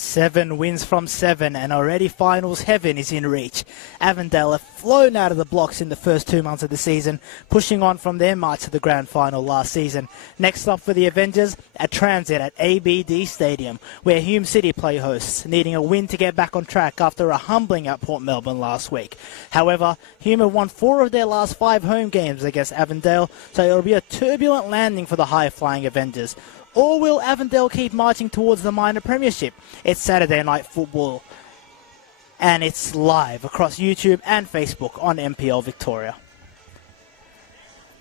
7 wins from 7 and already finals heaven is in reach. Avondale have flown out of the blocks in the first 2 months of the season, pushing on from their march to the grand final last season. Next up for the Avengers, a transit at ABD Stadium, where Hume City play hosts, needing a win to get back on track after a humbling at Port Melbourne last week. However, Hume have won 4 of their last 5 home games against Avondale, so it'll be a turbulent landing for the high-flying Avengers. Or will Avondale keep marching towards the minor premiership? It's Saturday Night Football, and it's live across YouTube and Facebook on NPL Victoria.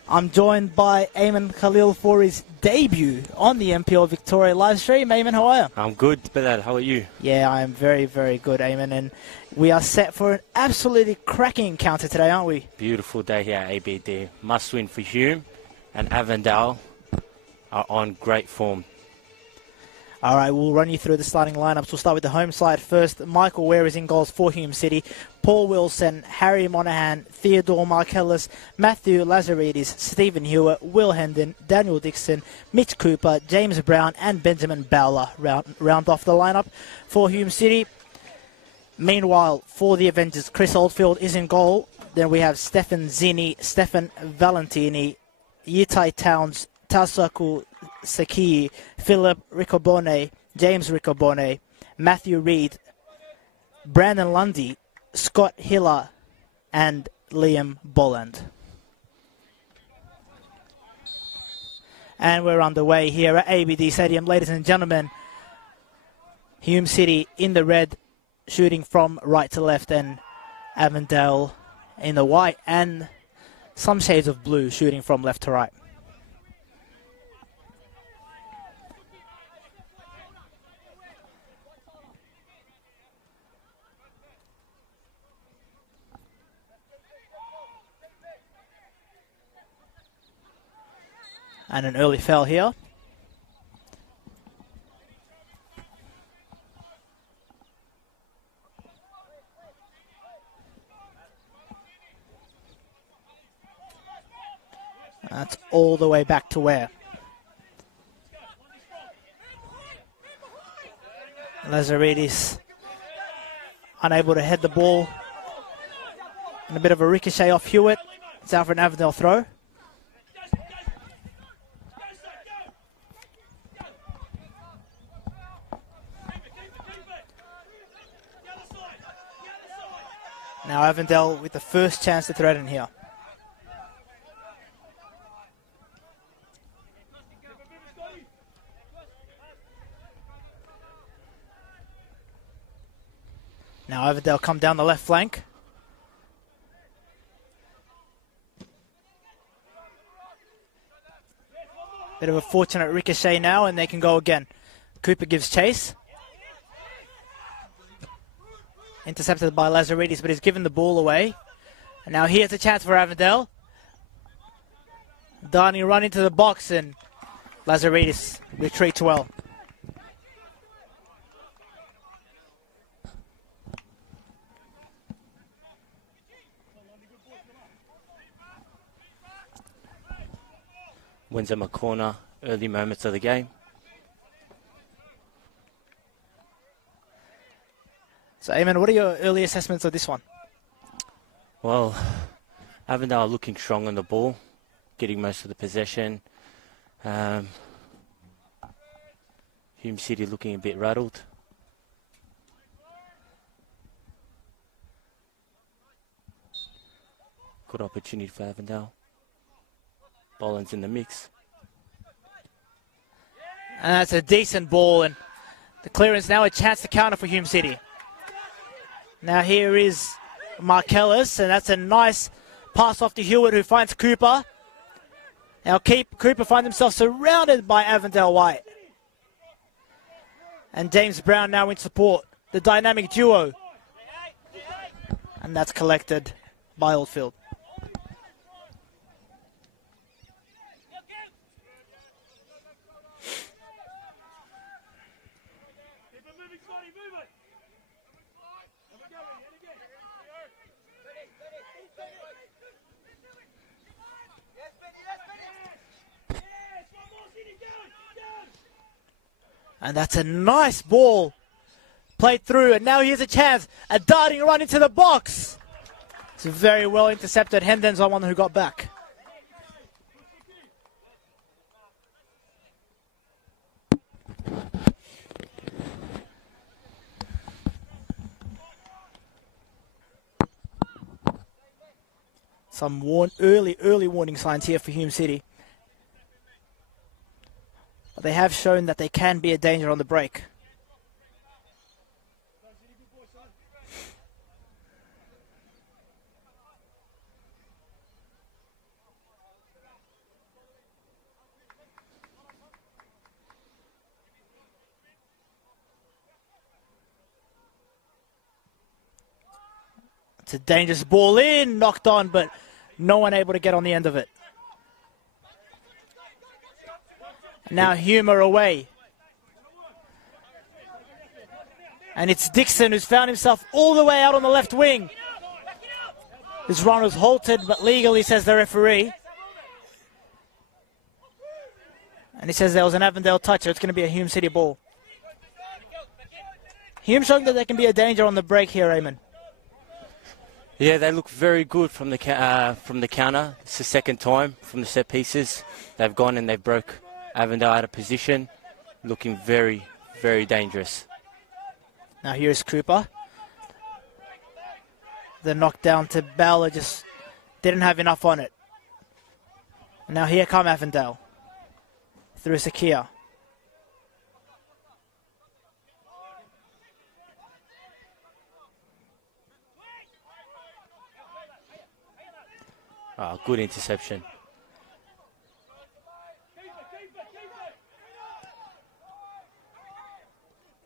I'm joined by Eamon Khalil for his debut on the NPL Victoria live stream. Eamon, how are you? I'm good, Bilal. How are you? Yeah, I'm very, very good, Eamon, and we are set for an absolutely cracking encounter today, aren't we? Beautiful day here at ABD. Must win for Hume, and Avondale are on great form. All right, we'll run you through the starting lineups. We'll start with the home side first. Michael Ware is in goals for Hume City. Paul Wilson, Harry Monaghan, Theodore Markellis, Matthew Lazaridis, Stephen Hewitt, Will Hendon, Daniel Dixon, Mitch Cooper, James Brown and Benjamin Bowler round off the lineup for Hume City. Meanwhile, for the Avengers, Chris Oldfield is in goal. Then we have Stefan Zini, Stefan Valentini, Yitai Towns, Tasaku Saki, Philip Riccobone, James Riccobone, Matthew Reid, Brandon Lundy, Scott Hiller, and Liam Bolland. And we're underway here at ABD Stadium, ladies and gentlemen. Hume City in the red, shooting from right to left, and Avondale in the white and some shades of blue, shooting from left to right. And an early foul here. That's all the way back to Ware. Lazaridis unable to head the ball. And a bit of a ricochet off Hewitt. It's out for an Avondale throw. Now Avondale with the first chance to threaten here. Now Avondale come down the left flank. Bit of a fortunate ricochet now, and they can go again. Cooper gives chase. Intercepted by Lazaridis, but he's given the ball away. And now here's a chance for Avondale. Darnay run into the box, and Lazaridis retreats well. Wins him a corner, early moments of the game. So, Eamon, what are your early assessments of this one? Well, Avondale looking strong on the ball, getting most of the possession. Hume City looking a bit rattled. Good opportunity for Avondale. Bolland's in the mix. And that's a decent ball, and the clearance now a chance to counter for Hume City. Now here is Markellis, and that's a nice pass off to Hewitt, who finds Cooper. Now Cooper finds himself surrounded by Avondale White. And James Brown now in support, the dynamic duo. And that's collected by Oldfield. And that's a nice ball Played through, and now here's a chance. A darting run into the box. It's very well intercepted. Hendon's the one who got back. Some early warning signs here for Hume City. But they have shown that they can be a danger on the break. It's a dangerous ball in, knocked on, but no one able to get on the end of it. Now Hume are away. And it's Dixon who's found himself all the way out on the left wing. This run was halted, but legally, says the referee. And he says there was an Avondale touch, so it's going to be a Hume City ball. Hume showing that they can be a danger on the break here, Eamon. Yeah, they look very good from the counter. It's the second time from the set pieces. They've gone and they've broke Avondale out of position. Looking very, very dangerous. Now here's Cooper. The knockdown to Bella just didn't have enough on it. And now here come Avondale. Through Sakia. Oh, good interception.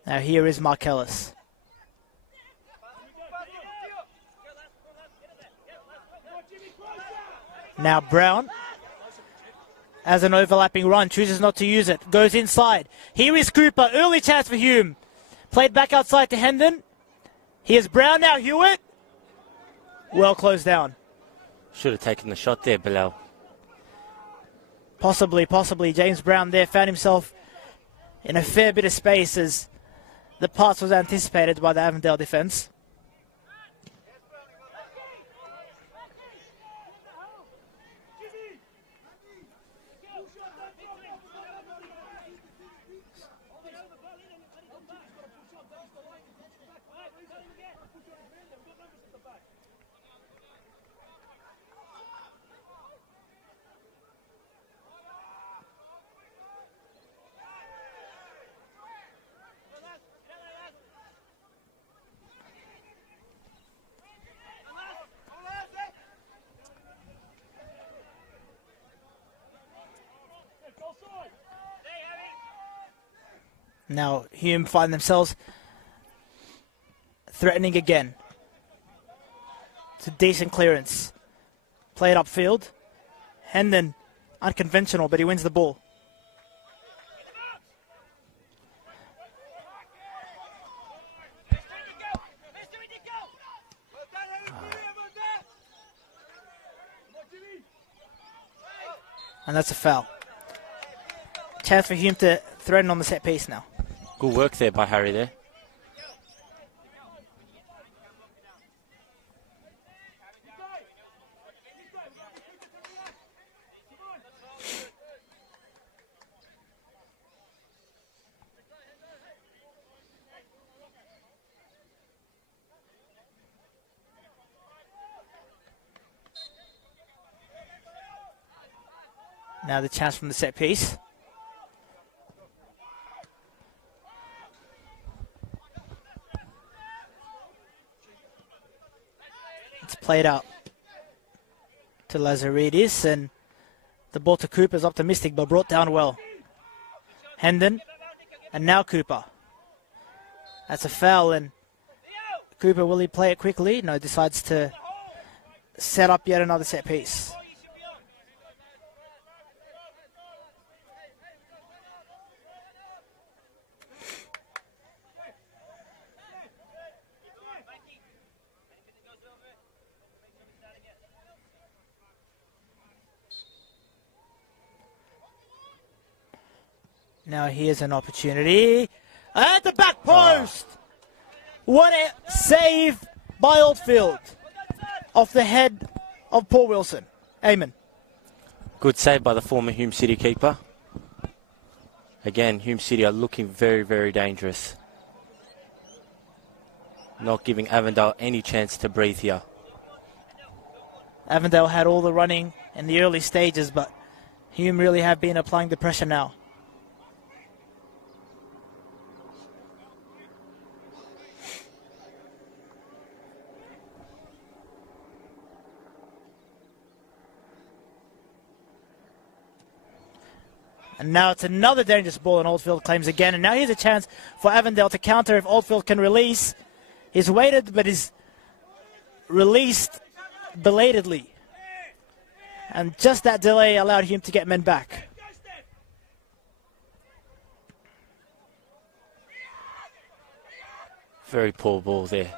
Now here is Markellis. Now Brown has an overlapping run, chooses not to use it, goes inside. Here is Cooper, early chance for Hume. Played back outside to Hendon. Here's Brown now, Hewitt. Well closed down. Should have taken the shot there, Bilal. Possibly. James Brown there found himself in a fair bit of space as the pass was anticipated by the Avondale defence. Now Hume find themselves threatening again. It's a decent clearance. Played upfield. Hendon, unconventional, but he wins the ball. And that's a foul. Chance for Hume to threaten on the set piece now. Good work there by Harry there. Now the chance from the set piece. It's played out to Lazaridis, and the ball to Cooper's optimistic but brought down well. Hendon, and now Cooper. That's a foul, and Cooper, will he play it quickly? No, decides to set up yet another set piece. Now here's an opportunity. At the back post! What a save by Oldfield off the head of Paul Wilson. Eamon. Good save by the former Hume City keeper. Again, Hume City are looking very, very dangerous. Not giving Avondale any chance to breathe here. Avondale had all the running in the early stages, but Hume really have been applying the pressure now. And now it's another dangerous ball, and Oldfield claims again. And now here's a chance for Avondale to counter if Oldfield can release. He's waited, but is released belatedly. And just that delay allowed him to get men back. Very poor ball there.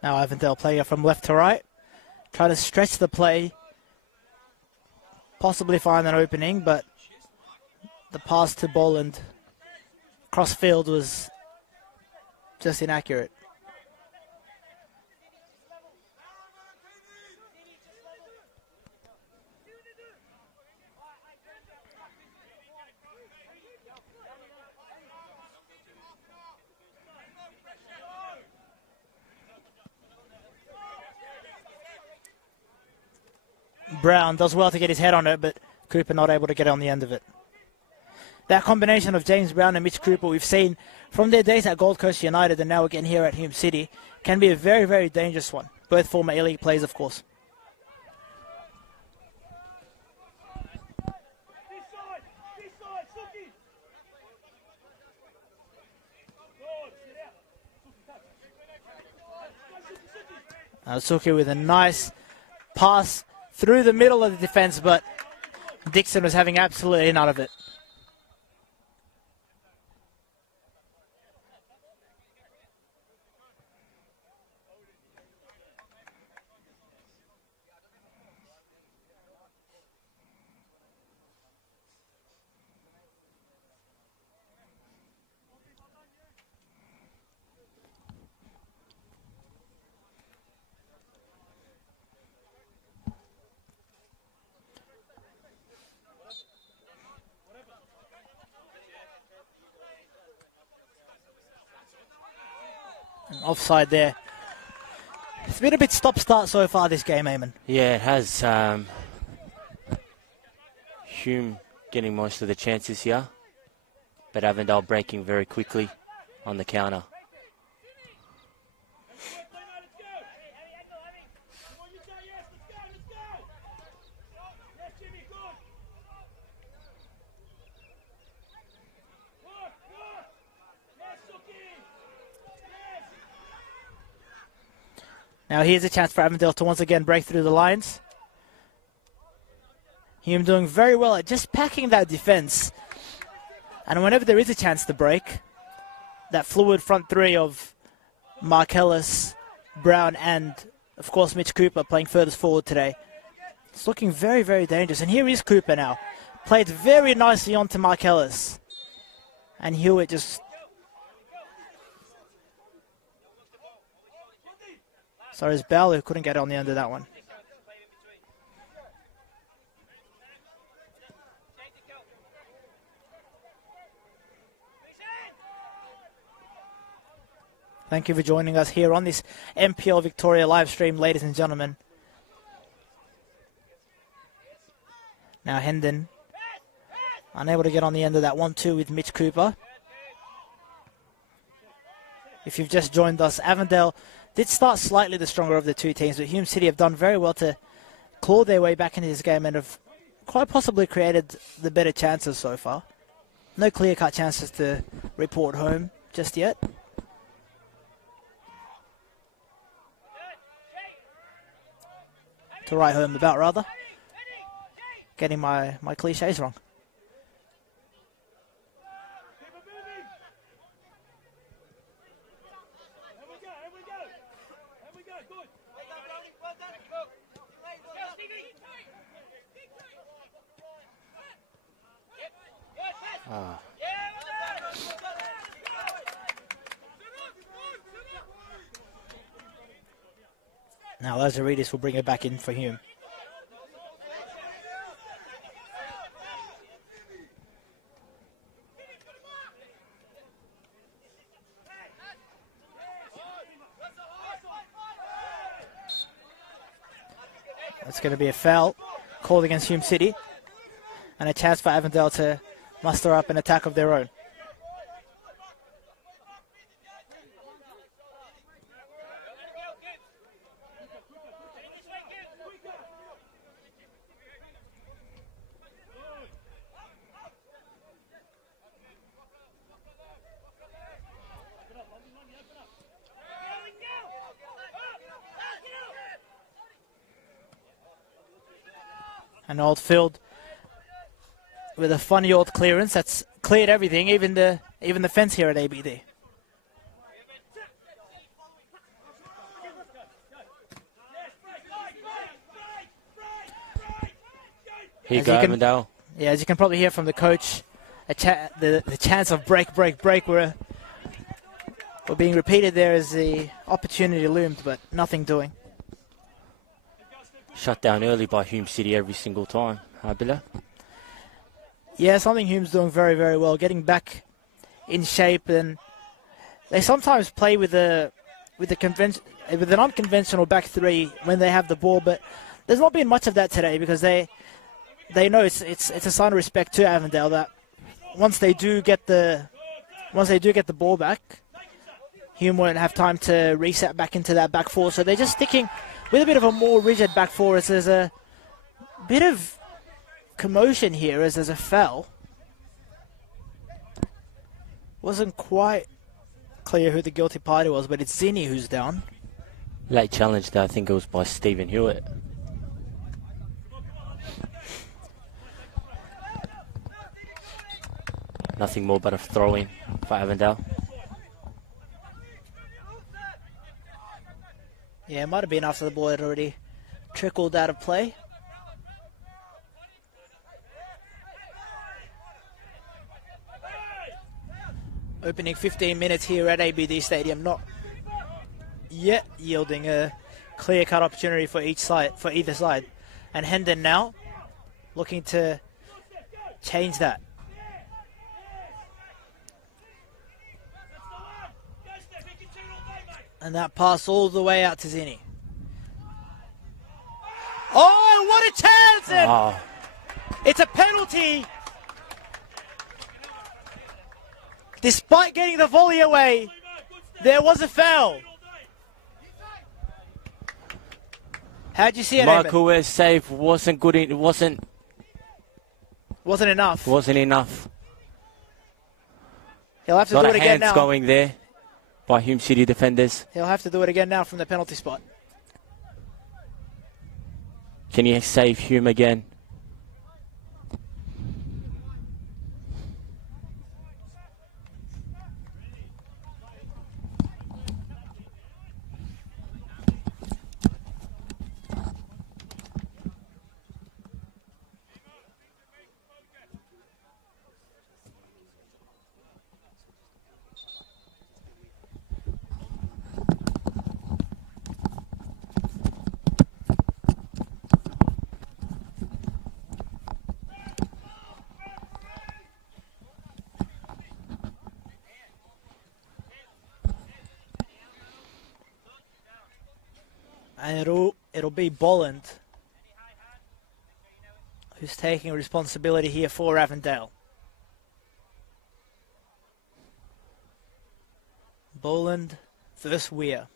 Now Avondale player from left to right. Try to stretch the play. Possibly find an opening, but the pass to Boland cross field was just inaccurate. Brown does well to get his head on it, but Cooper not able to get on the end of it. That combination of James Brown and Mitch Cooper we've seen from their days at Gold Coast United and now again here at Hume City can be a very, very dangerous one. Both former A-League players, of course. Suki with a nice pass through the middle of the defence, but Dixon was having absolutely none of it. Offside there. It's been a bit stop-start so far this game, Eamon. Yeah, it has. Hume getting most of the chances here, but Avondale breaking very quickly on the counter. Now here's a chance for Avondale to once again break through the lines. Hume doing very well at just packing that defence. And whenever there is a chance to break, that fluid front three of Mark Ellis, Brown and, of course, Mitch Cooper playing furthest forward today. It's looking very, very dangerous. And here is Cooper now. Played very nicely onto Mark Ellis. And Hewitt just... Sorry, it's Bell who couldn't get on the end of that one. Thank you for joining us here on this NPL Victoria live stream, ladies and gentlemen. Now Hendon, unable to get on the end of that 1-2 with Mitch Cooper. If you've just joined us, Avondale did start slightly the stronger of the two teams, but Hume City have done very well to claw their way back into this game and have quite possibly created the better chances so far. No clear-cut chances to report home just yet. To write home about, rather. Getting my cliches wrong. Now Lazaridis will bring it back in for Hume. That's going to be a foul called against Hume City and a chance for Avondale to muster up an attack of their own. An old field with a funny old clearance that's cleared everything, even the fence here at ABD. Here you go, Avondale. Yeah, as you can probably hear from the coach, the chance of break were being repeated there as the opportunity loomed, but nothing doing. Shut down early by Hume City every single time, Billa. Yeah, something Hume's doing very, very well, getting back in shape, and they sometimes play with an unconventional back three when they have the ball, but there's not been much of that today because they know it's a sign of respect to Avondale that once they do get the ball back, Hume won't have time to reset back into that back four, so they're just sticking with a bit of a more rigid back four as there's a bit of commotion here as there's a foul. Wasn't quite clear who the guilty party was, but it's Zinni who's down. Late challenge there, I think it was by Stephen Hewitt. Nothing more but a throw-in for Avondale. Yeah, it might have been after the ball had already trickled out of play. Opening 15 minutes here at ABD Stadium, not yet yielding a clear-cut opportunity for either side. And Hendon now looking to change that. And that pass all the way out to Zinni. Oh, what a chance! And it's a penalty. Despite getting the volley away, there was a foul. How'd you see it, Michael Ware's save wasn't good. It wasn't enough. Wasn't enough. He'll have to do it again now. Hands going there by Hume City defenders. He'll have to do it again now from the penalty spot. Can you save Hume again? And it'll be Bolland who's taking responsibility here for Avondale. Bolland versus Weir.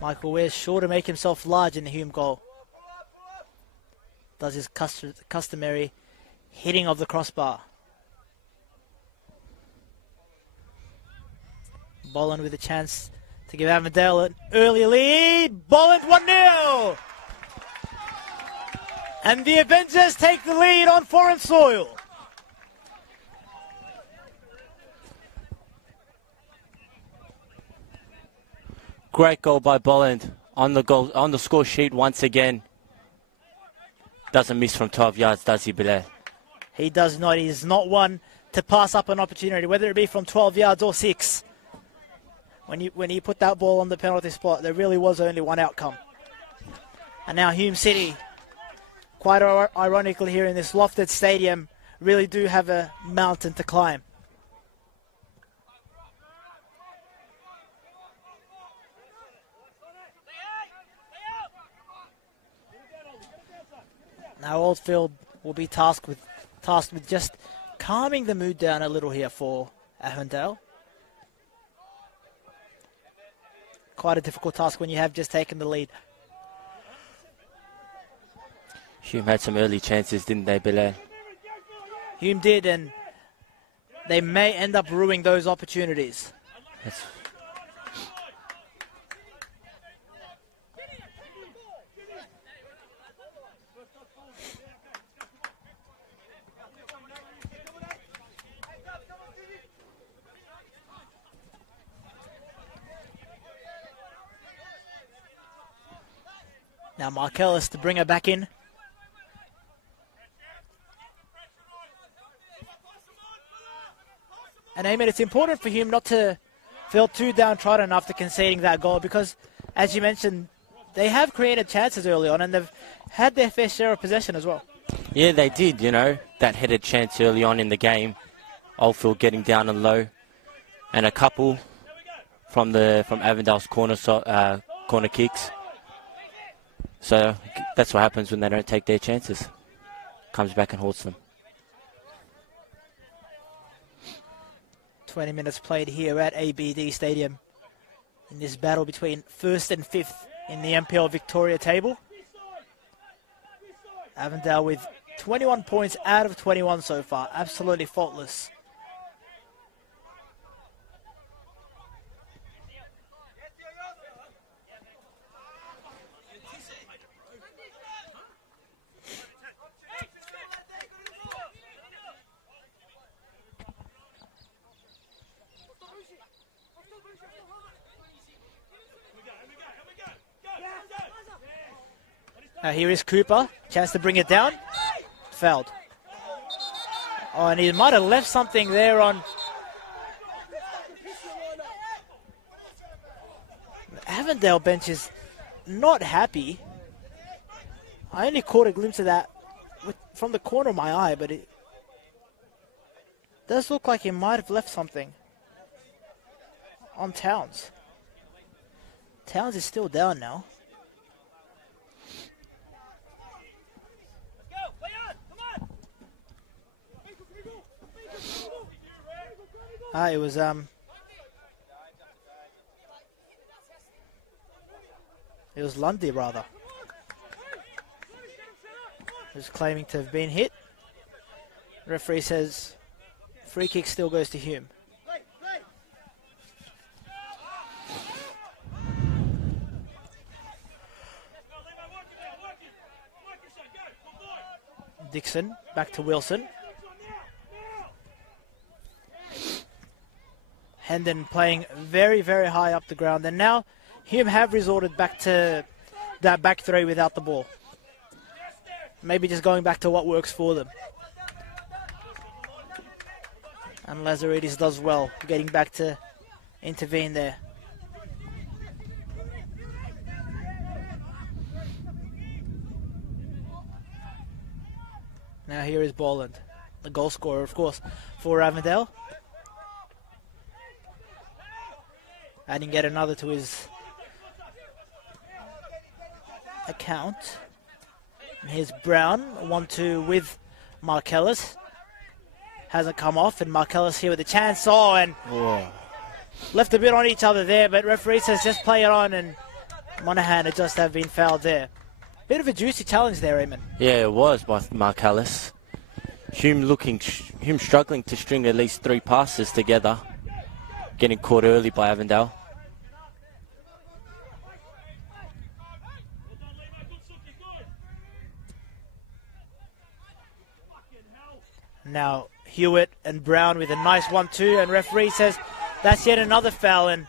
Michael Ware's sure to make himself large in the Hume goal. Does his customary hitting of the crossbar. Bolland with a chance to give Avondale an early lead. Bolland 1-0! And the Avengers take the lead on foreign soil. Great goal by Bolland on the score sheet once again. Doesn't miss from 12 yards, does he, Bilal? He does not. He's not one to pass up an opportunity, whether it be from 12 yards or 6. When he put that ball on the penalty spot, there really was only one outcome. And now Hume City, quite ironically here in this lofted stadium, really do have a mountain to climb. Now Oldfield will be tasked with just calming the mood down a little here for Avondale. Quite a difficult task when you have just taken the lead. Hume had some early chances, didn't they, Bilal? Hume did, and they may end up ruining those opportunities. Now Markellis to bring her back in. And Eamon, it's important for Hume not to feel too downtrodden after conceding that goal because, as you mentioned, they have created chances early on and they've had their fair share of possession as well. Yeah, they did, you know, that headed chance early on in the game. Oldfield getting down and low. And a couple from Avondale's corner kicks. So that's what happens when they don't take their chances. Comes back and haunts them. 20 minutes played here at ABD Stadium in this battle between 1st and 5th in the NPL Victoria table. Avondale with 21 points out of 21 so far. Absolutely faultless. Here is Cooper. Chance to bring it down. Fouled. Oh, and he might have left something there on... The Avondale bench is not happy. I only caught a glimpse of that from the corner of my eye, but it does look like he might have left something on Towns. Towns is still down now. It was Lundy, rather. He was claiming to have been hit. The referee says free kick still goes to Hume. Dixon back to Wilson. Hendon playing very, very high up the ground. And now Hume have resorted back to that back three without the ball. Maybe just going back to what works for them. And Lazaridis does well, getting back to intervene there. Now here is Bolland, the goal scorer, of course, for Avondale. Adding yet another to his account. And here's Brown, 1-2 with Markellis. Hasn't come off, and Markellis here with a chance. Oh, and left a bit on each other there, but referee says just play it on, and Monaghan had just have been fouled there. Bit of a juicy challenge there, Eamon. Yeah, it was by Marcellus. Hume struggling to string at least 3 passes together. Getting caught early by Avondale. Now Hewitt and Brown with a nice 1-2, and referee says that's yet another foul, and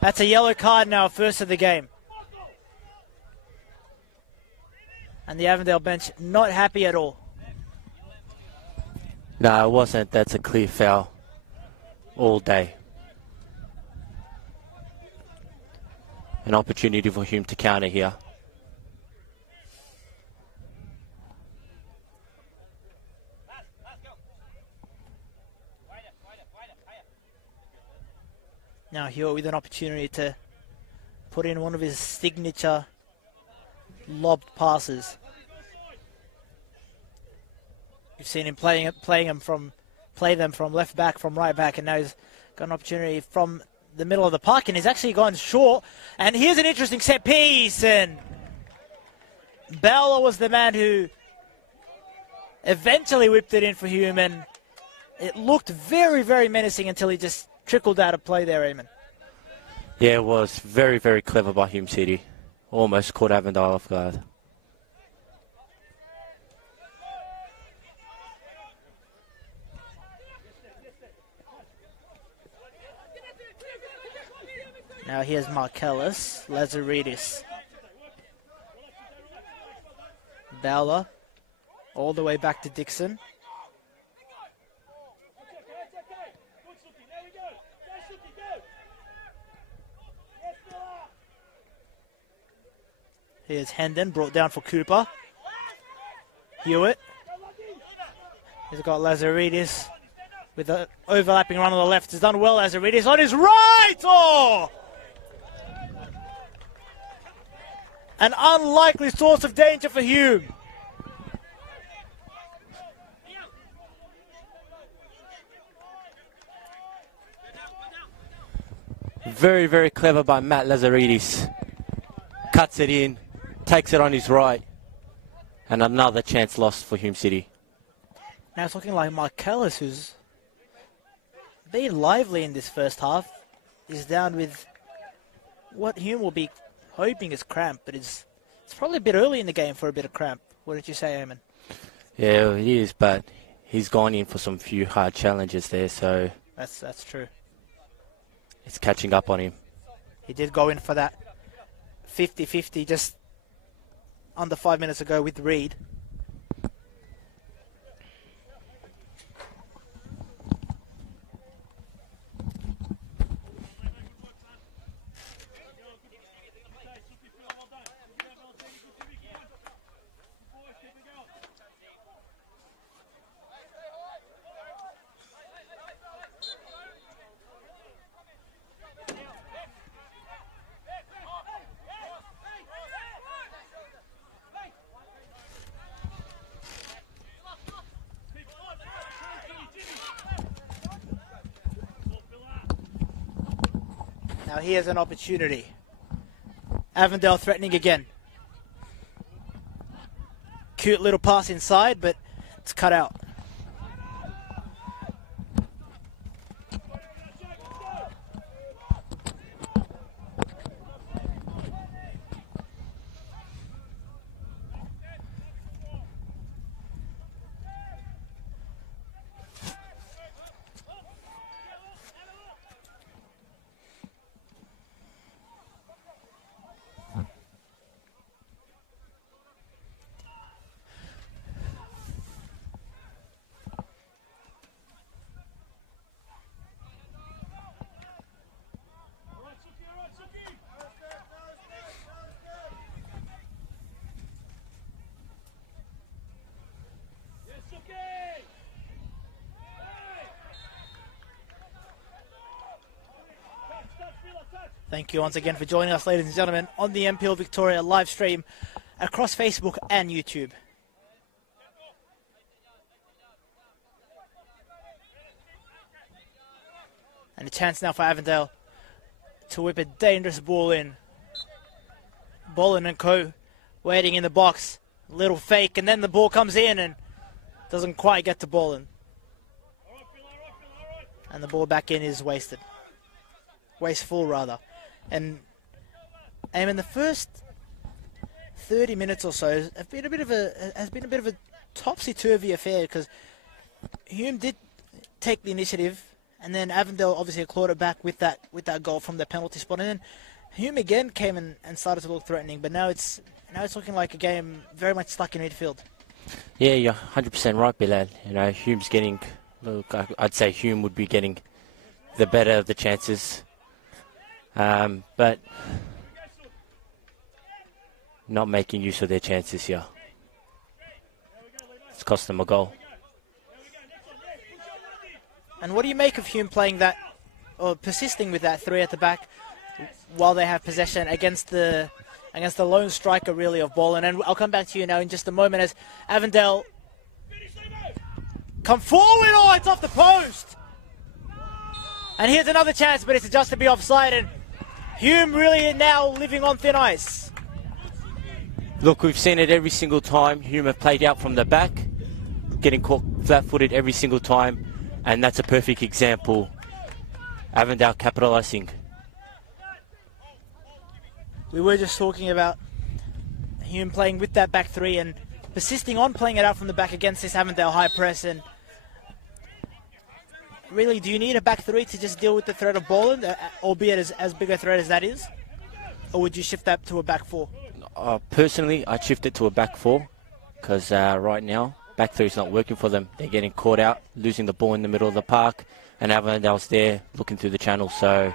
that's a yellow card now, first of the game. And the Avondale bench not happy at all. No, it wasn't. That's a clear foul all day. An opportunity for Hume to counter here. Now Hewitt with an opportunity to put in one of his signature lobbed passes. You've seen him play them from left back, from right back, and now he's got an opportunity from the middle of the park, and he's actually gone short. And here's an interesting set piece, and Bowler was the man who eventually whipped it in for Hume, and it looked very, very menacing until he just trickled out of play there, Eamon. Yeah, it was very, very clever by Hume City. Almost caught Avondale off guard. Now here's Marcellus, Lazaridis. Bowler, all the way back to Dixon. Here's Hendon, brought down for Cooper. Hewitt. He's got Lazaridis with an overlapping run on the left. He's done well, Lazaridis on his right! Oh! An unlikely source of danger for Hume. Very, very clever by Matt Lazaridis. Cuts it in, takes it on his right, and another chance lost for Hume City. Now it's looking like Marcellus, who's been lively in this first half, is down with what Hume will be hoping is cramp, but it's probably a bit early in the game for a bit of cramp. What did you say, Eamon? Yeah, it is, but he's gone in for some few hard challenges there, so That's true. it's catching up on him. He did go in for that 50-50 just under 5 minutes ago with Reed. Now here's an opportunity. Avondale threatening again. Cute little pass inside, but it's cut out. Thank you once again for joining us, ladies and gentlemen, on the NPL Victoria live stream across Facebook and YouTube. And a chance now for Avondale to whip a dangerous ball in. Bolin and Co. waiting in the box. Little fake, and then the ball comes in and doesn't quite get to Bolin. And the ball back in is wasted. Wasteful, rather. And in the first 30 minutes or so has been a bit of a topsy-turvy affair, because Hume did take the initiative, and then Avondale obviously clawed it back with that goal from the penalty spot, and then Hume again came and started to look threatening, but now it's looking like a game very much stuck in midfield. Yeah, you're 100% right, Bilal. Hume's getting. Look, I'd say Hume would be getting the better of the chances, but not making use of their chances here. It's cost them a goal. And what do you make of Hume playing that, or persisting with that three at the back while they have possession against the lone striker, really, of Bolin? And I'll come back to you now in just a moment as Avondale come forward. Oh, it's off the post. And here's another chance, but it's just to be offside. And Hume really now living on thin ice. Look, we've seen it every single time. Hume have played out from the back, getting caught flat-footed every single time. And that's a perfect example. Avondale capitalising. We were just talking about Hume playing with that back three and persisting on playing it out from the back against this Avondale high press. And really, do you need a back three to just deal with the threat of Bolin, albeit as big a threat as that is? Or would you shift that to a back four? Personally, I'd shift it to a back four, because right now, back three is not working for them. They're getting caught out, losing the ball in the middle of the park, and Avondale's there looking through the channel. So,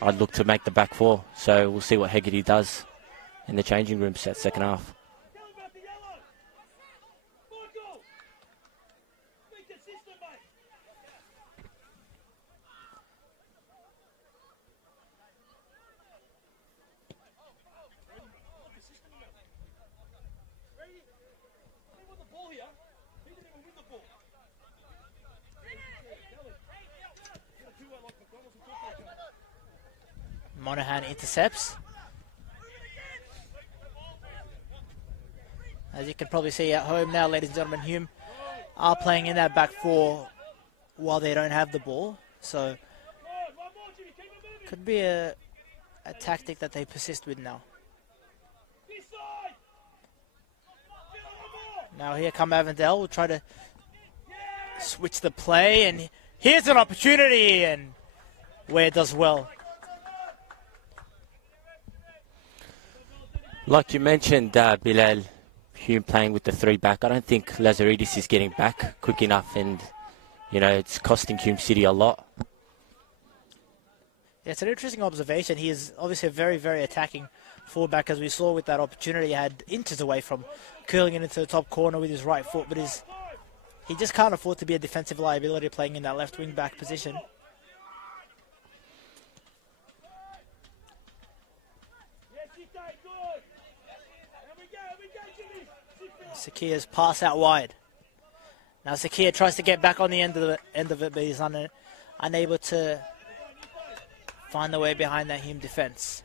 I'd look to make the back four. So we'll see what Hegarty does in the changing rooms that second half. Monahan intercepts. As you can probably see at home now, ladies and gentlemen, Hume are playing in that back four while they don't have the ball. So could be a tactic that they persist with now. Now here come Avondale. We'll try to switch the play, and here's an opportunity, and Ware does well. Like you mentioned, Bilal, Hume playing with the three back. I don't think Lazaridis is getting back quick enough, and it's costing Hume City a lot. Yeah, it's an interesting observation. He is obviously a very, very attacking fullback, as we saw with that opportunity. He had inches away from curling it into the top corner with his right foot, but he just can't afford to be a defensive liability playing in that left wing back position. Sakia's pass out wide. Now Sakia tries to get back on the end of it, but he's unable to find the way behind that Hume defense.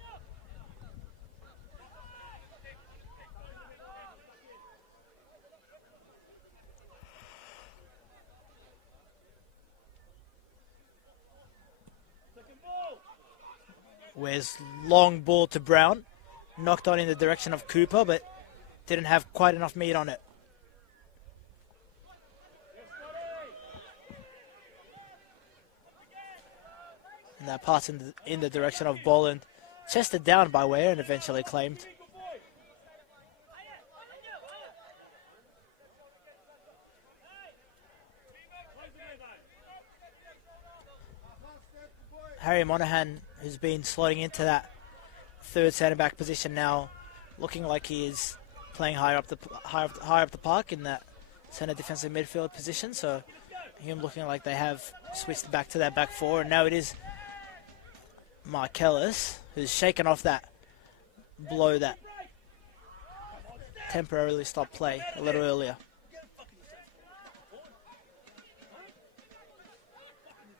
Where's long ball to Brown, knocked on in the direction of Cooper, but didn't have quite enough meat on it. And that pass in the direction of Bolin, chested down by Ware and eventually claimed. Harry Monahan, who's been slotting into that third centre-back position now, looking like he is playing higher up the park in that centre defensive midfield position. So him looking like they have switched back to that back four, and now it is Markellis who's shaken off that blow that temporarily stopped play a little earlier.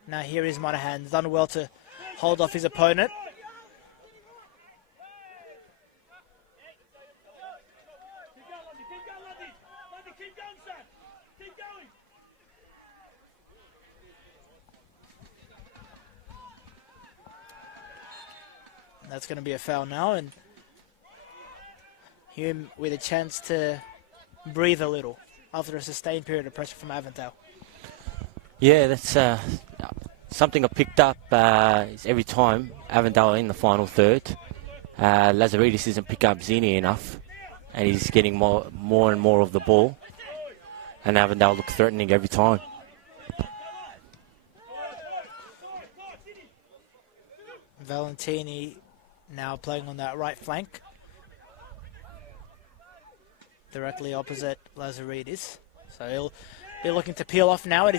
Now here is Monahan, done well to hold off his opponent. That's going to be a foul now, and Hume with a chance to breathe a little after a sustained period of pressure from Avondale. Yeah, that's something I picked up is every time Avondale in the final third, Lazaridis isn't picking up Zini enough, and he's getting more and more of the ball, and Avondale look threatening every time. Valentini now playing on that right flank, directly opposite Lazaridis. So he'll be looking to peel off now.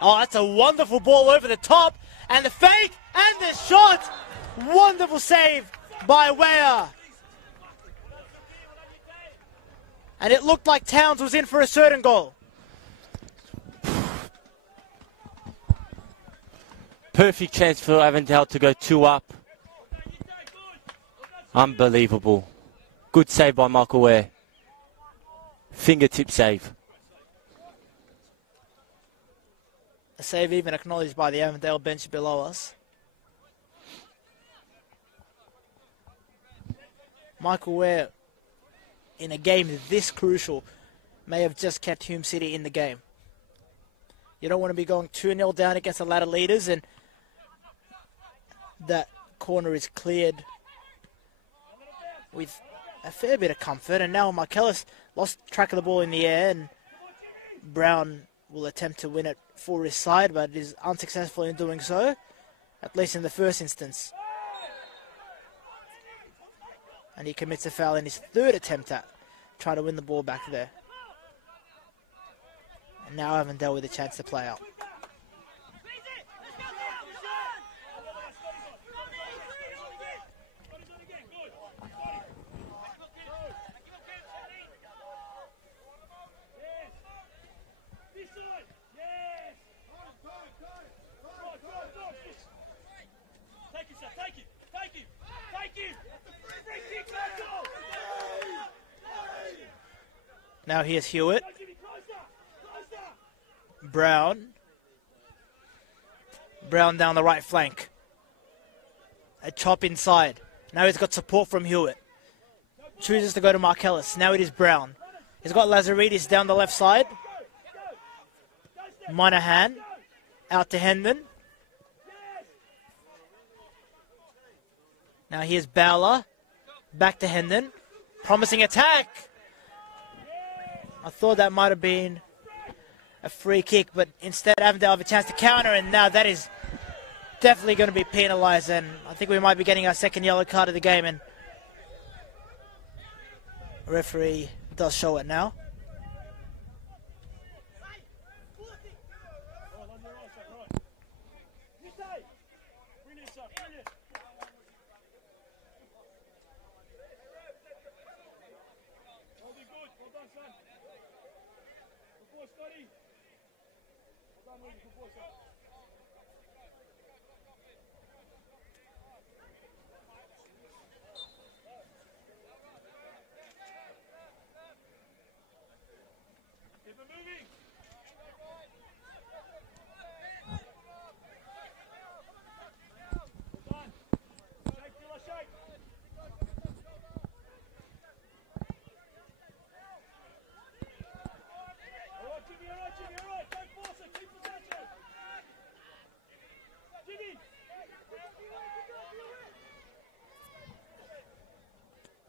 Oh, that's a wonderful ball over the top, and the fake, and the shot! Wonderful save by Weah. And it looked like Towns was in for a certain goal. Perfect chance for Avondale to go 2 up. Unbelievable. Good save by Michael Ware. Fingertip save. A save even acknowledged by the Avondale bench below us. Michael Ware, in a game this crucial, may have just kept Hume City in the game. You don't want to be going 2-0 down against the ladder leaders, and that corner is cleared with a fair bit of comfort. And now Marcellus lost track of the ball in the air, and Brown will attempt to win it for his side, but is unsuccessful in doing so, at least in the first instance. And he commits a foul in his third attempt at trying to win the ball back there. And now Avondale with a chance to play out. Now here's Hewitt. Brown. Brown down the right flank. A chop inside. Now he's got support from Hewitt. Chooses to go to Marcellus. Now it is Brown. He's got Lazaridis down the left side. Monahan out to Hendon. Now here's Bowler. Back to Hendon. Promising attack. I thought that might have been a free kick, but instead Avondale have a chance to counter, and now that is definitely going to be penalised, and I think we might be getting our second yellow card of the game, and the referee does show it now.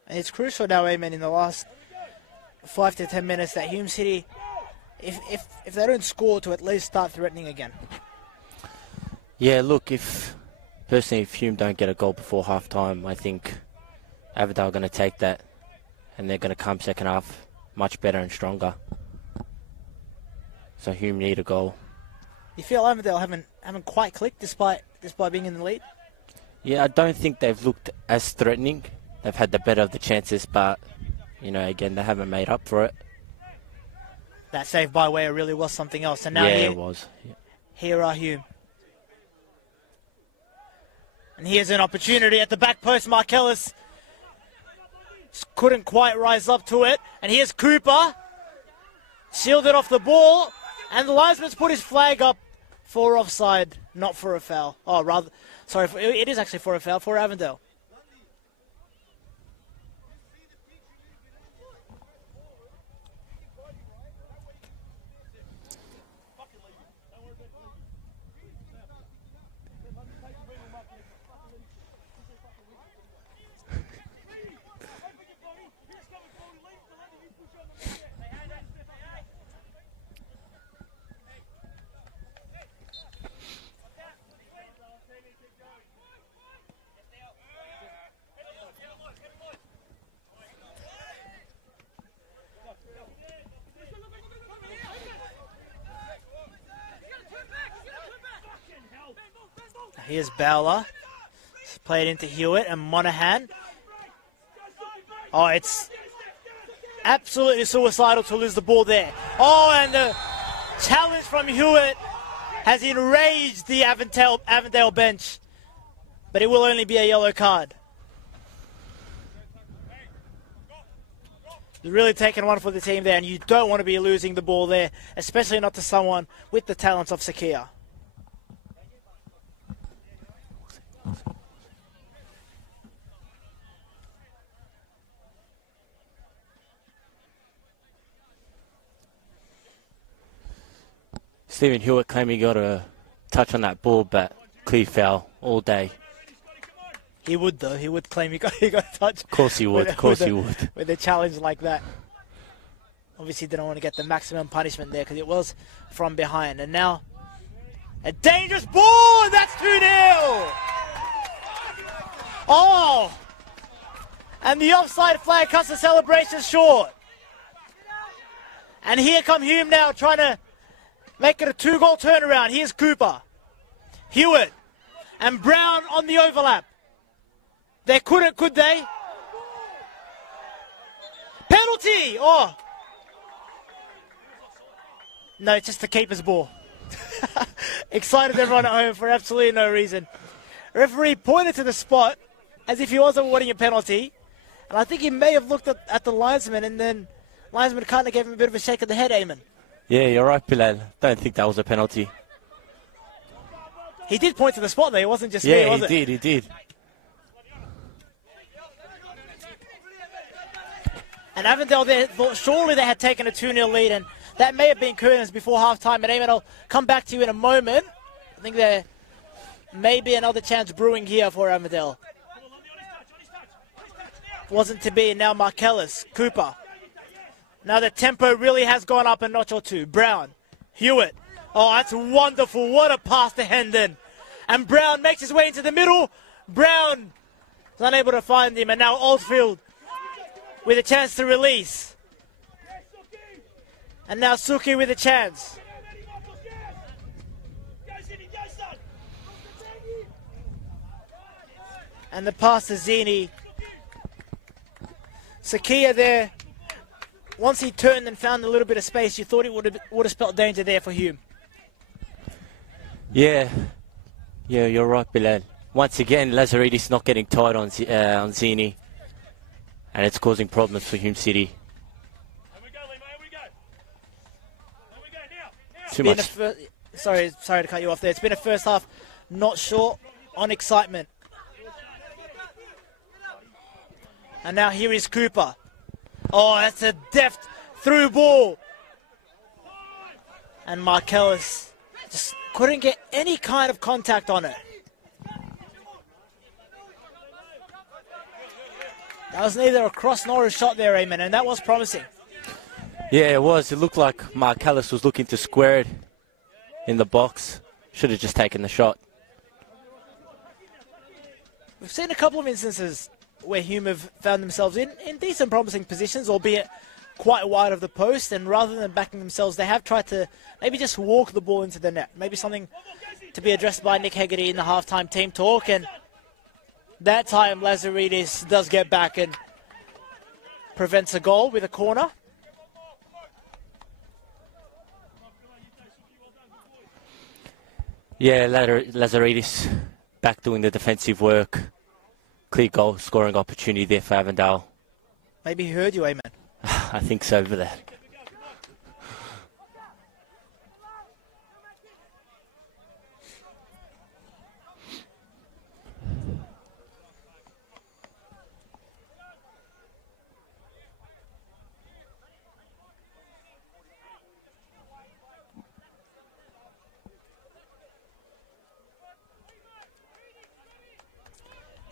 And it's crucial now, Eamon, in the last 5 to 10 minutes that Hume City, if they don't score, to at least start threatening again. Yeah, look, if Hume don't get a goal before half-time, I think Avondale are going to take that, and they're going to come second half much better and stronger. So Hume need a goal. You feel Avondale haven't quite clicked despite being in the lead? Yeah, I don't think they've looked as threatening. They've had the better of the chances, but, you know, again, they haven't made up for it. That save by Weah really was something else. And now it was. Yeah. Here are Hume. And here's an opportunity at the back post. Marcellus couldn't quite rise up to it. And here's Cooper. Shielded off the ball. And the linesman's put his flag up For offside, not for a foul. Oh, rather, sorry, it is actually for a foul for Avondale. Here's Bowler. Played into Hewitt and Monahan. Oh, it's absolutely suicidal to lose the ball there. Oh, and the challenge from Hewitt has enraged the Avondale bench. But it will only be a yellow card. You're really taking one for the team there, and you don't want to be losing the ball there, especially not to someone with the talents of Sakia. Stephen Hewitt claimed he got a touch on that ball, but clear foul all day. He would, though. He would claim he got a touch. Of course he would. Of course he would. With a challenge like that. Obviously didn't want to get the maximum punishment there because it was from behind. And now a dangerous ball. That's 2-0. Oh! And the offside flag cuts the celebration short. And here come Hume now trying to make it a 2-goal turnaround. Here's Cooper. Hewitt. And Brown on the overlap. They couldn't, could they? Penalty! Oh! No, it's just the keeper's ball. Excited everyone at home for absolutely no reason. Referee pointed to the spot as if he was awarding a penalty. And I think he may have looked at the linesman, and then linesman kind of gave him a bit of a shake of the head, Eamon. Yeah, you're right, Bilal. Don't think that was a penalty. He did point to the spot there. It wasn't just me, was it? Yeah, he did. And Avondale there thought surely they had taken a 2-0 lead, and that may have been curtains before half-time. And Eamon, I'll come back to you in a moment. I think there may be another chance brewing here for Avondale. Wasn't to be, and now Markellis, Cooper. Now the tempo really has gone up a notch or two. Brown, Hewitt. Oh, that's wonderful. What a pass to Hendon. And Brown makes his way into the middle. Brown is unable to find him, and now Oldfield with a chance to release. And now Suki with a chance. And the pass to Zini. Sakia there. Once he turned and found a little bit of space, you thought it would have spelled danger there for Hume. Yeah, you're right, Bilal. Once again, Lazaridis not getting tight on Zini. And it's causing problems for Hume City. Too much. Sorry to cut you off there. It's been a first half not short on excitement. And now here is Cooper. Oh, that's a deft through ball. And Markellis just couldn't get any kind of contact on it. That was neither a cross nor a shot there, Eamon, and that was promising. Yeah, it was. It looked like Markellis was looking to square it in the box. Should have just taken the shot. We've seen a couple of instances where Hume have found themselves in decent promising positions, albeit quite wide of the post, and rather than backing themselves, they have tried to maybe just walk the ball into the net. Maybe something to be addressed by Nick Hegarty in the halftime team talk, and that time Lazaridis does get back and prevents a goal with a corner. Yeah, Lazaridis back doing the defensive work. Clear goal scoring opportunity there for Avondale. Maybe he heard you, Eamon. I think so for that.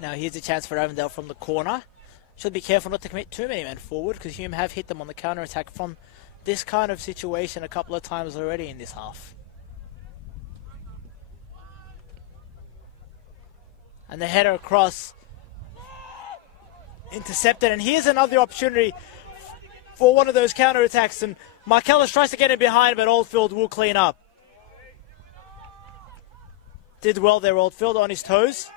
Now here's a chance for Avondale from the corner. Should be careful not to commit too many men forward because Hume have hit them on the counter-attack from this kind of situation a couple of times already in this half. And the header across. Intercepted, and here's another opportunity for one of those counter-attacks, and Marcellus tries to get in behind, but Oldfield will clean up. Did well there, Oldfield, on his toes.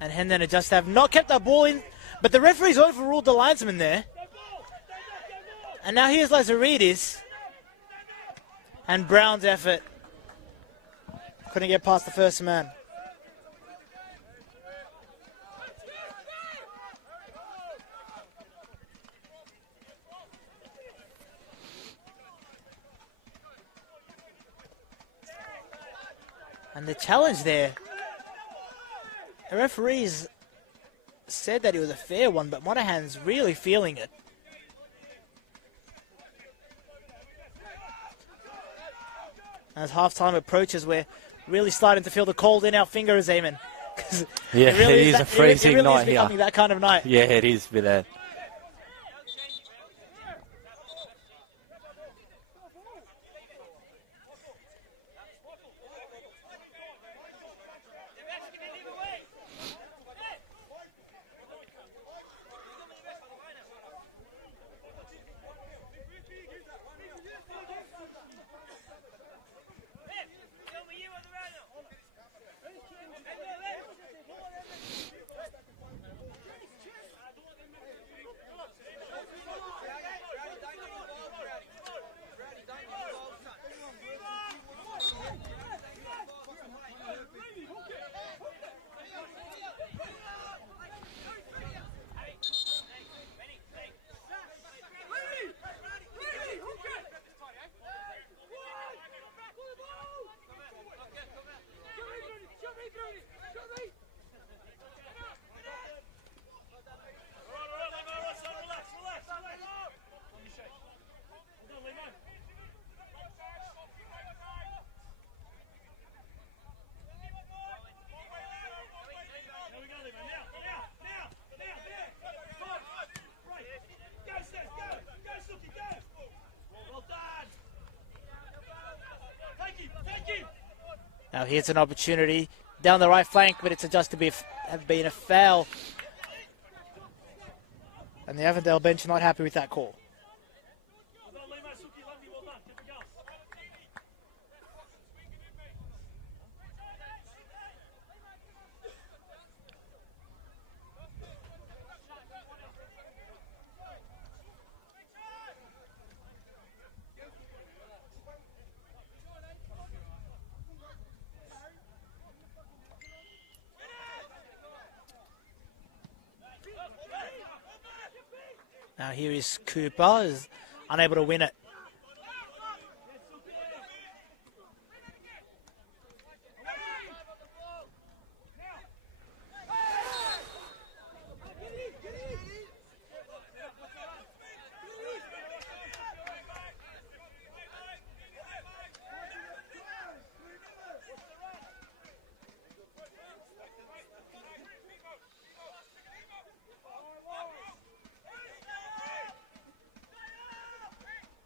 And Hendon just have not kept that ball in, but the referee's overruled the linesman there. And now here's Lazaridis. And Brown's effort. Couldn't get past the first man. And the challenge there. The referees said that it was a fair one, but Monahan's really feeling it. As half-time approaches, we're really starting to feel the cold in our fingers, Eamon. Yeah, it is a freezing night here. It really is becoming that kind of night. Yeah, it is with that. Now here's an opportunity down the right flank, but it's just to have been a foul. And the Avondale bench not happy with that call. Now here is Cooper, is unable to win it.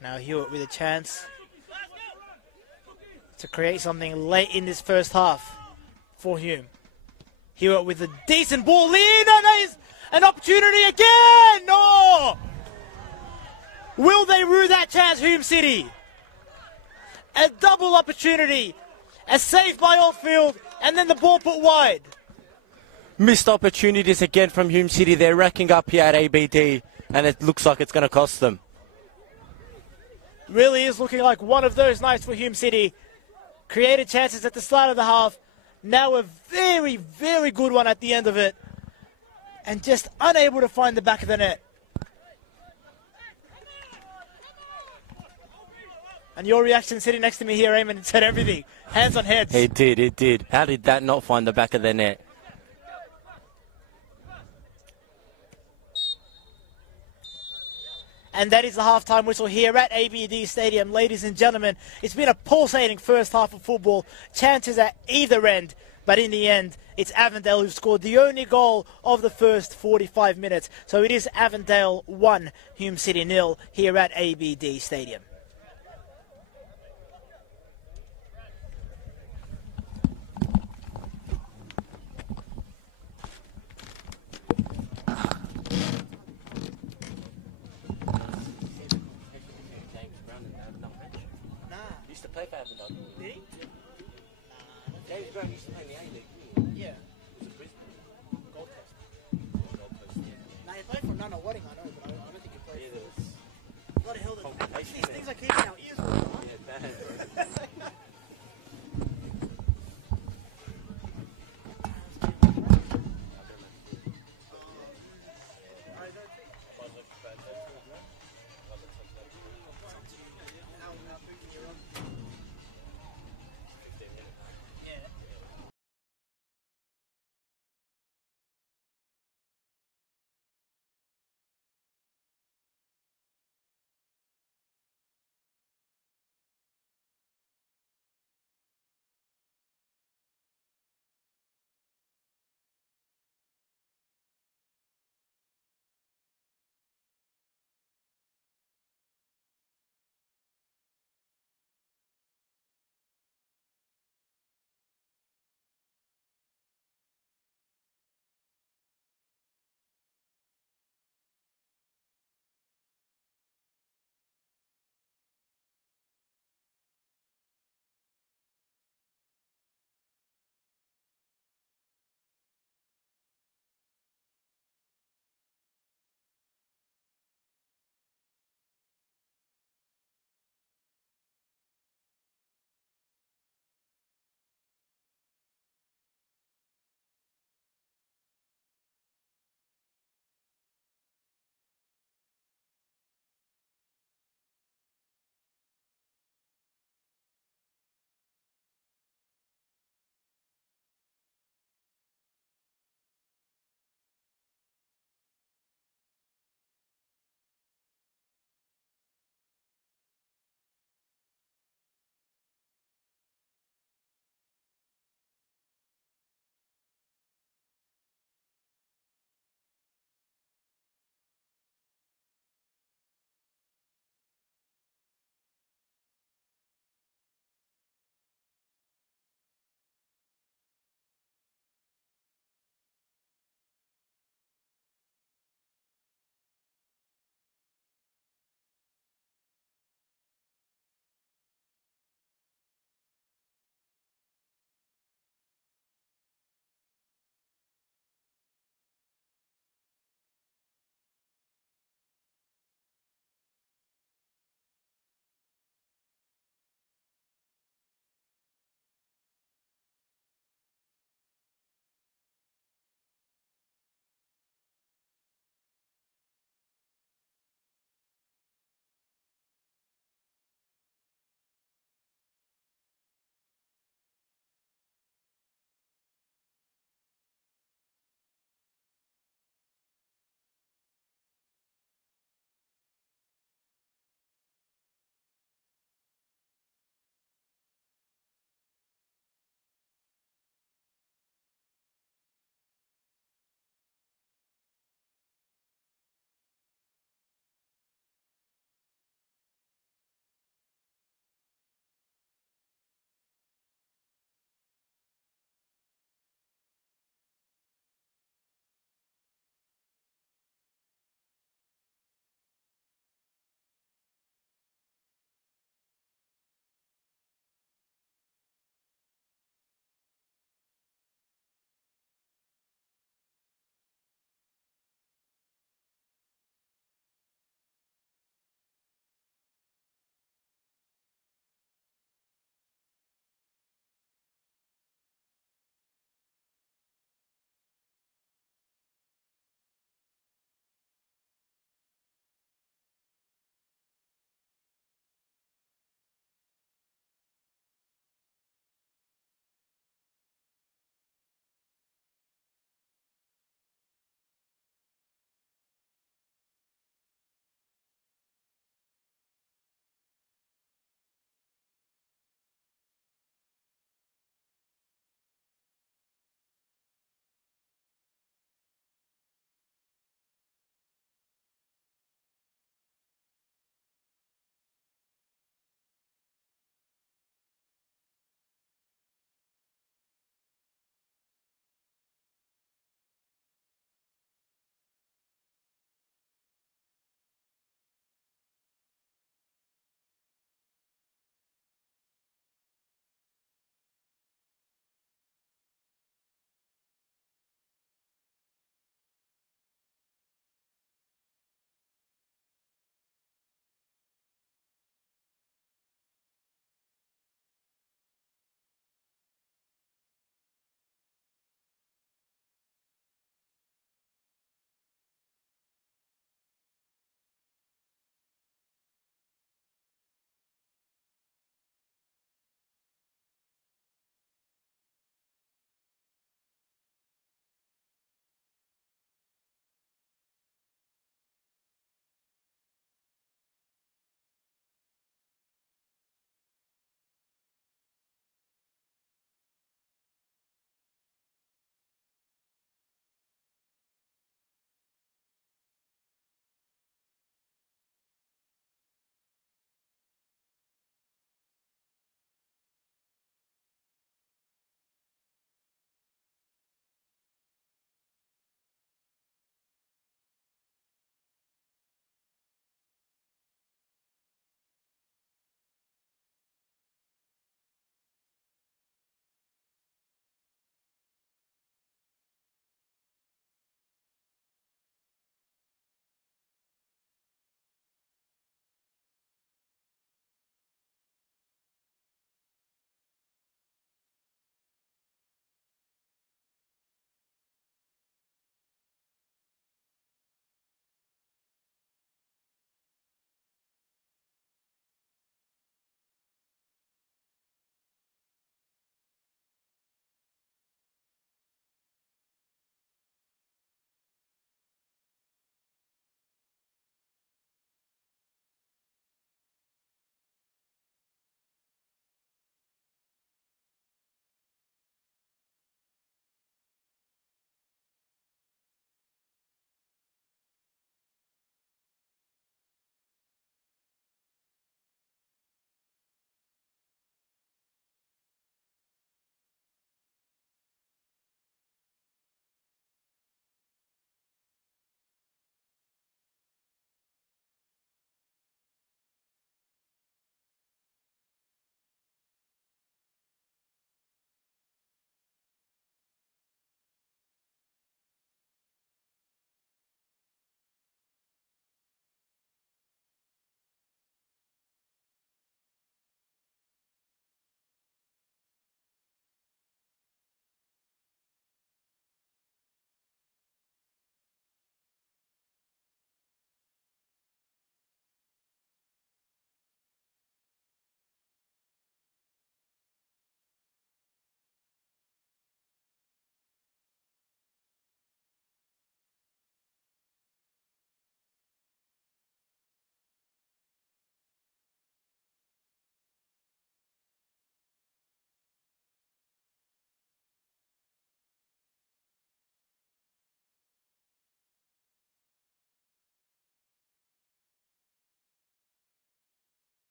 Now Hewitt with a chance to create something late in this first half for Hume. Hewitt with a decent ball in, and there's an opportunity again! No! Will they rue that chance, Hume City? A double opportunity, a save by Oldfield, and then the ball put wide. Missed opportunities again from Hume City. They're racking up here at ABD, and it looks like it's going to cost them. Really is looking like one of those nights for Hume City. Created chances at the start of the half. Now a very, very good one at the end of it. And just unable to find the back of the net. And your reaction sitting next to me here, Eamon, said everything. Hands on heads. It did, it did. How did that not find the back of the net? And that is the halftime whistle here at ABD Stadium. Ladies and gentlemen, it's been a pulsating first half of football. Chances at either end. But in the end, it's Avondale who've scored the only goal of the first 45 minutes. So it is Avondale 1, Hume City 0 here at ABD Stadium. Used to play for Avondale. Did he? James Brown used to play in the A-League. Yeah. It was a Brisbane. Gold Coast. Gold Coast, yeah. Now, he played for Nana Wadding, I know, but I don't think he played Yeah, for... there was... What the hell? Complication These things are keeping our ears warm, huh? Yeah, bad.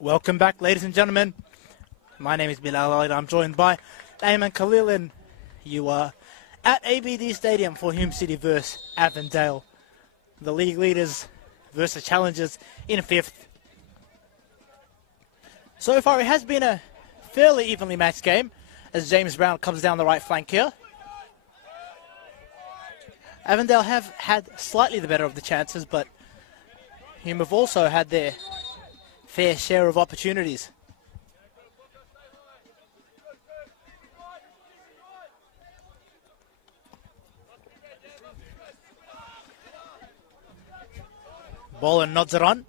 Welcome back, ladies and gentlemen. My name is Bilal and I'm joined by Ayman Khalil, and you are at ABD Stadium for Hume City versus Avondale. The league leaders versus challengers in fifth. So far it has been a fairly evenly matched game as James Brown comes down the right flank here. Avondale have had slightly the better of the chances, but Hume have also had their fair share of opportunities. Ball and nods it on.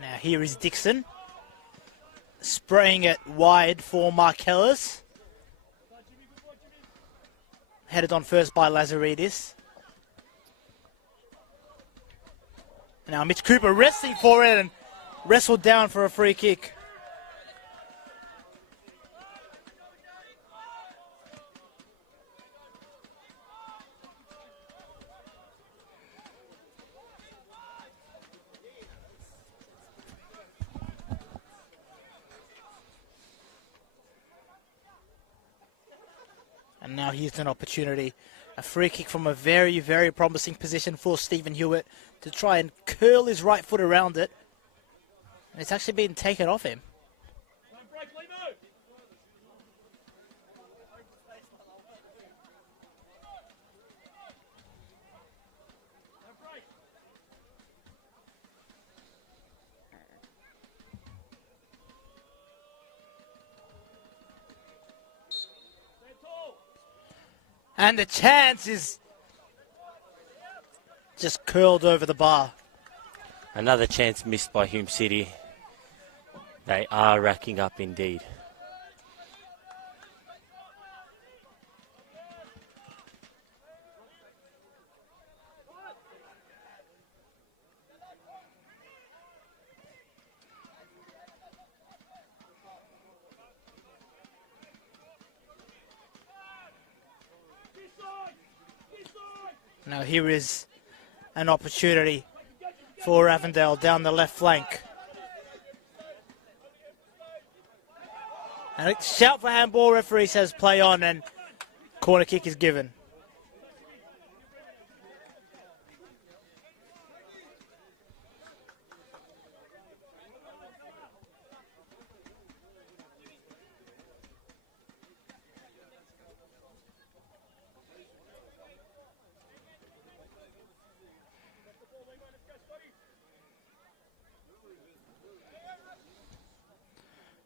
Now here is Dixon, spraying it wide for Markellis. Headed on first by Lazaridis. Now Mitch Cooper wrestling for it and wrestled down for a free kick. And now here's an opportunity. A free kick from a very, very promising position for Stephen Hewitt to try and curl his right foot around it. And it's actually been taken off him. And the chance is just curled over the bar. Another chance missed by Hume City. They are racking up indeed. Now here is an opportunity for Avondale down the left flank. And a shout for handball, referee says play on, and corner kick is given.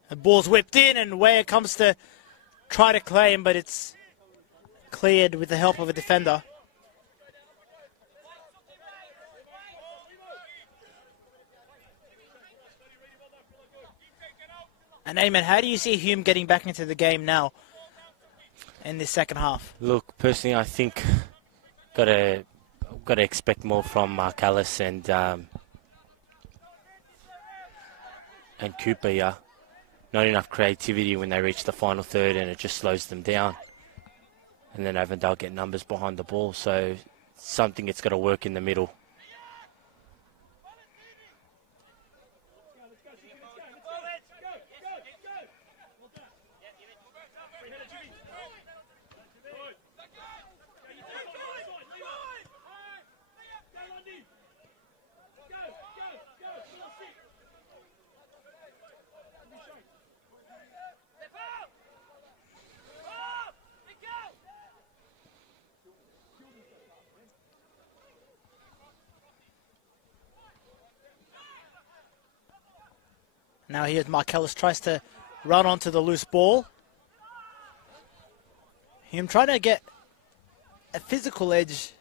The ball's whipped in, and Weir comes to try to claim, but it's cleared with the help of a defender. And Eamon, how do you see Hume getting back into the game now in this second half? Look, personally, I think got to expect more from Markellis and Cooper. Yeah. Not enough creativity when they reach the final third, and it just slows them down. And then Avondale get numbers behind the ball, so something that's got to work in the middle. Now here's Marcellus, tries to run onto the loose ball. Him trying to get a physical edge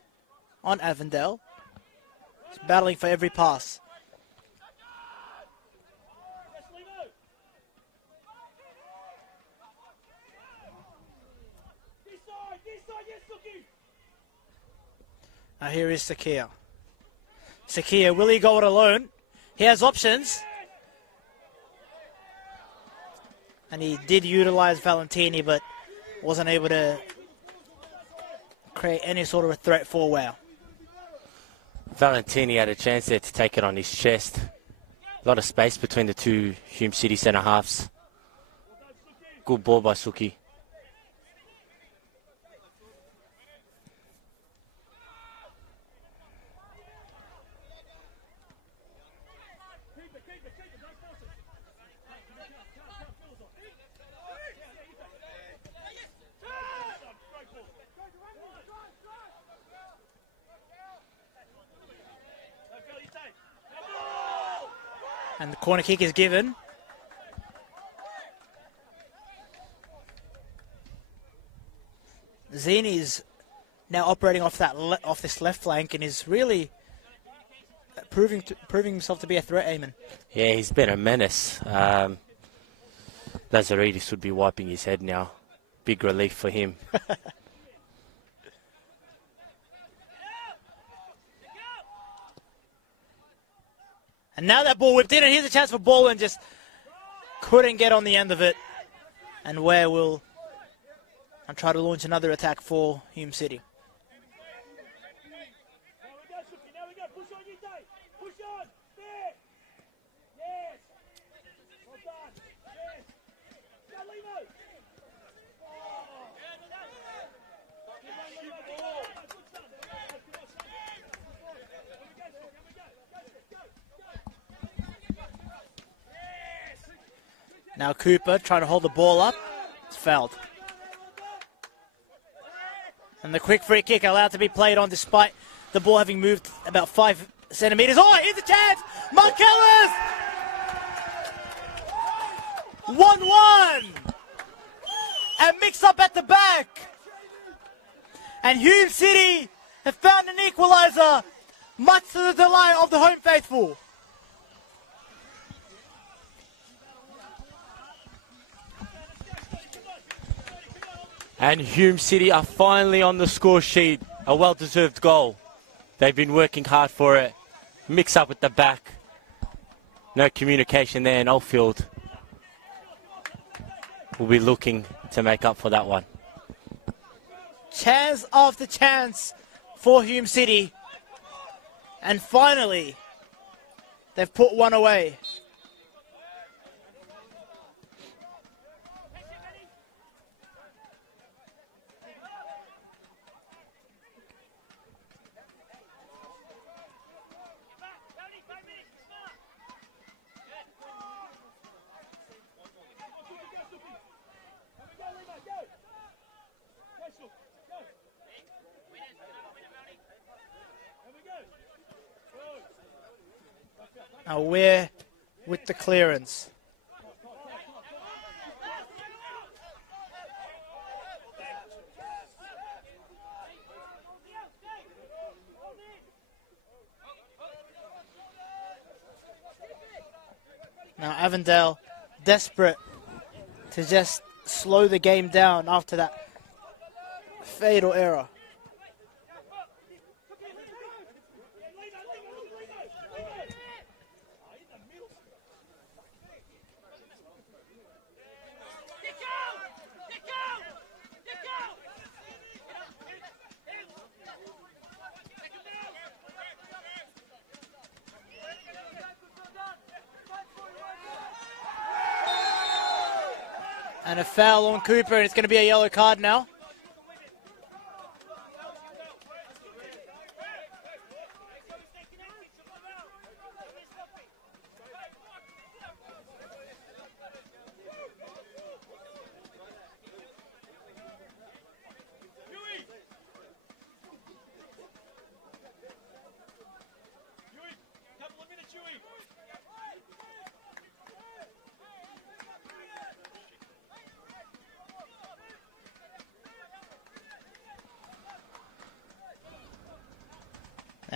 on Avondale. He's battling for every pass. Now here is Sakia. Sakia, will he go it alone? He has options. And he did utilize Valentini, but wasn't able to create any sort of a threat for WOW. Valentini had a chance there to take it on his chest. A lot of space between the two Hume City centre halves. Good ball by Suki. And the corner kick is given. Zini's now operating off that off this left flank and is really proving himself to be a threat, Eamon. Yeah, he's been a menace. Lazaridis would be wiping his head now. Big relief for him. And now that ball whipped in, and here's a chance for ball and just couldn't get on the end of it. And Ware will try to launch another attack for Hume City. Now Cooper trying to hold the ball up. It's fouled. And the quick free kick allowed to be played on despite the ball having moved about 5 centimetres. Oh, here's a chance! Marcellus! 1-1! And mix up at the back. And Hume City have found an equaliser, much to the delight of the home faithful. And Hume City are finally on the score sheet. A well-deserved goal. They've been working hard for it. Mix up at the back. No communication there in Oldfield. We'll be looking to make up for that one. Chance after chance for Hume City. And finally, they've put one away. Now Ware with the clearance. Now Avondale desperate to just slow the game down after that fatal error. And a foul on Cooper, and it's going to be a yellow card now.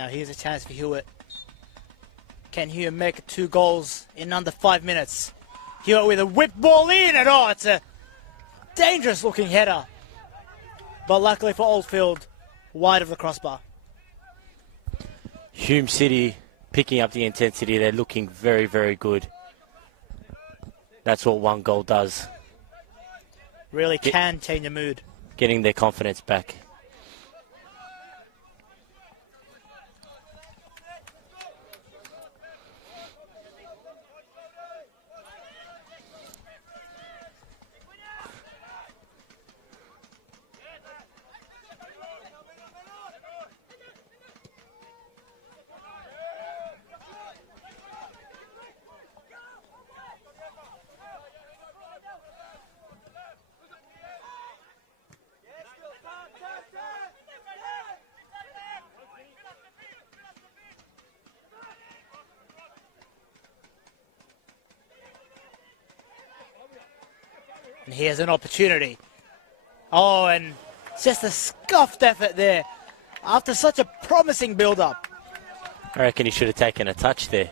Now here's a chance for Hewitt. Can Hume make 2 goals in under 5 minutes? Hewitt with a whip ball in, and it's a dangerous looking header. But luckily for Oldfield, wide of the crossbar. Hume City picking up the intensity. They're looking very, very good. That's what 1 goal does. Really can change a mood. Getting their confidence back. And here's an opportunity. Oh, and just a scuffed effort there after such a promising build-up. I reckon he should have taken a touch there.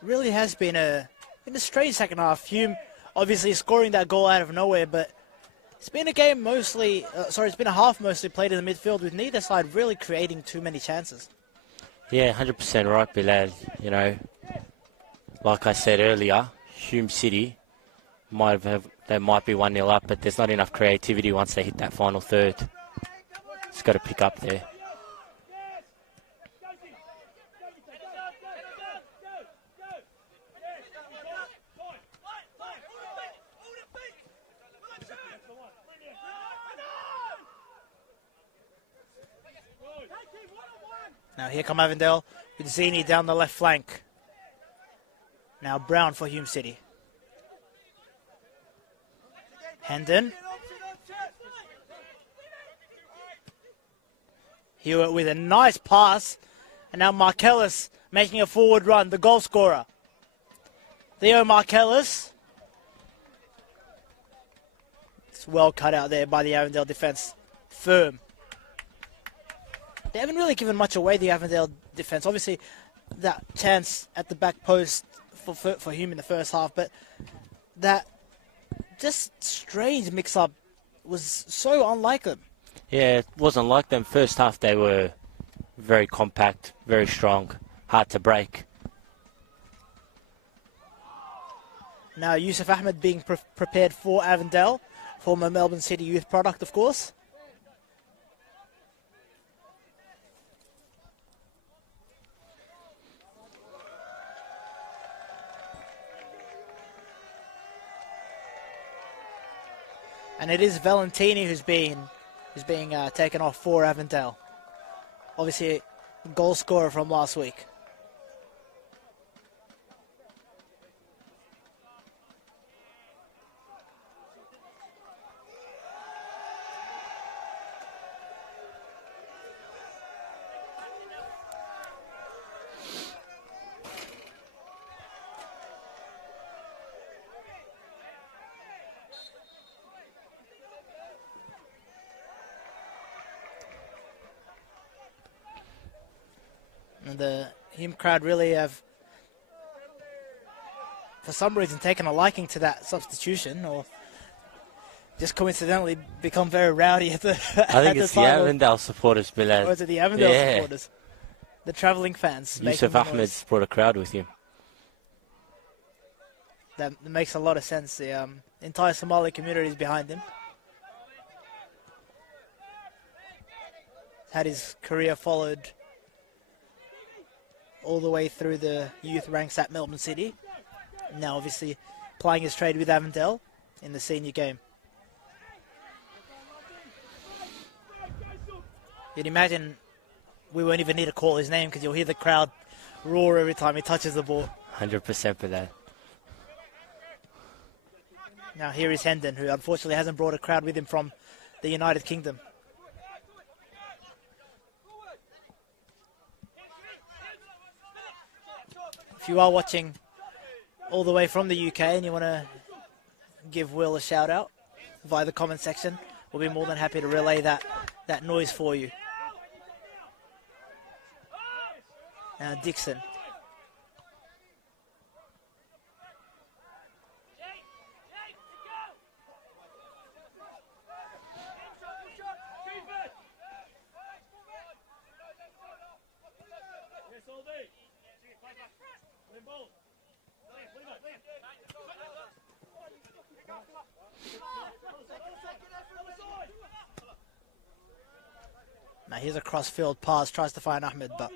Really has been a strange second half. Hume obviously scoring that goal out of nowhere, but it's been a game mostly, it's been a half mostly played in the midfield with neither side really creating too many chances. Yeah, 100% right, Bilal. You know, like I said earlier, Hume City they might be 1-0 up, but there's not enough creativity once they hit that final third. It's got to pick up there. Now here come Avondale with Zini down the left flank. Now Brown for Hume City. Hendon. Hewitt with a nice pass. And now Markellis making a forward run, the goal scorer. Theo Markellis. It's well cut out there by the Avondale defence. Firm. They haven't really given much away, the Avondale defence. Obviously, that chance at the back post for Hume in the first half, but that just strange mix-up was so unlike them. Yeah, it wasn't like them. First half, they were very compact, very strong, hard to break. Now, Yusuf Ahmed being prepared for Avondale, former Melbourne City youth product, of course. And it is Valentini who's being taken off for Avondale. Obviously, goal scorer from last week. And the Hume crowd really have, for some reason, taken a liking to that substitution, or just coincidentally become very rowdy at the I think it's the Avondale supporters, Bilal. Or is it the Avondale supporters? The travelling fans. Yusuf Ahmed's brought a crowd with him. That makes a lot of sense. The entire Somali community is behind him. Had his career followed all the way through the youth ranks at Melbourne City. Now obviously playing his trade with Avondale in the senior game. You'd imagine we won't even need to call his name because you'll hear the crowd roar every time he touches the ball. 100% for that. Now here is Hendon, who unfortunately hasn't brought a crowd with him from the United Kingdom. If you are watching all the way from the UK and you want to give Will a shout out via the comment section, we'll be more than happy to relay that noise for you. Now Dixon. Now here's a cross-field pass, tries to find Ahmed, but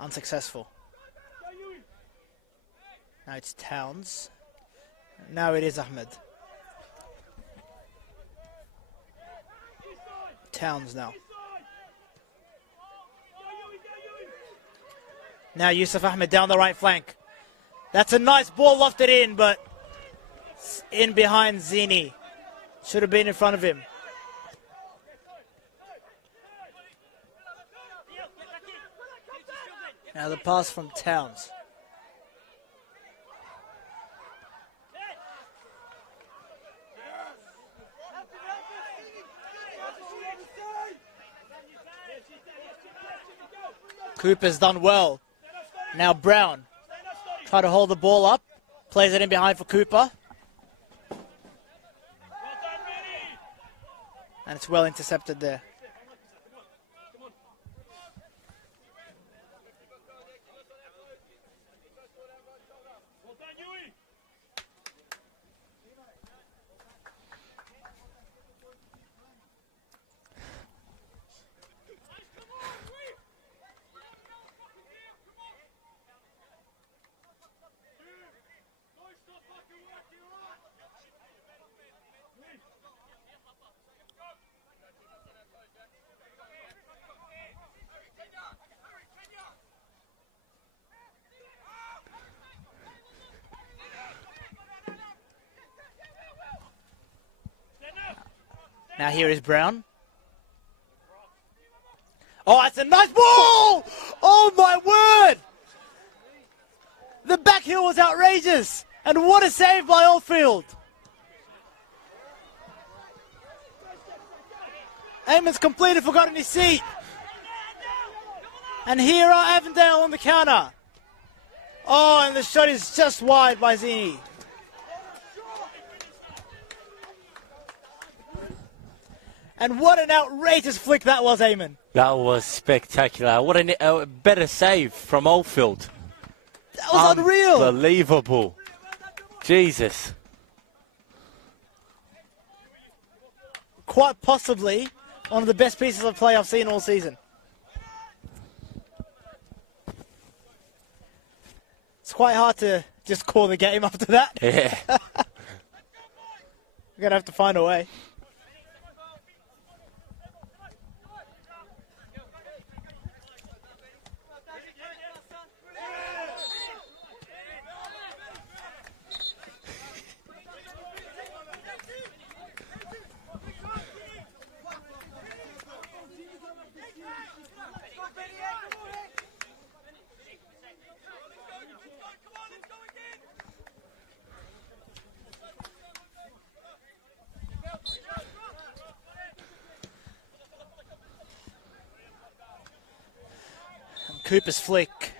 unsuccessful. Now it's Towns. Now it is Ahmed. Towns now. Now Yusuf Ahmed down the right flank. That's a nice ball lofted in, but in behind Zini. Should have been in front of him. Now the pass from Towns. Cooper's done well. Now Brown. Try to hold the ball up. Plays it in behind for Cooper. And it's well intercepted there. Now here is Brown. Oh, it's a nice ball! Oh my word! The back heel was outrageous. And what a save by Oldfield. Eamon's completely forgotten his seat. And here are Avondale on the counter. Oh, and the shot is just wide by Zini. And what an outrageous flick that was, Eamon. That was spectacular. What a better save from Oldfield. That was unreal. Unbelievable. Jesus. Quite possibly one of the best pieces of play I've seen all season. It's quite hard to just call the game after that. Yeah. We're going to have to find a way. Cooper's flick.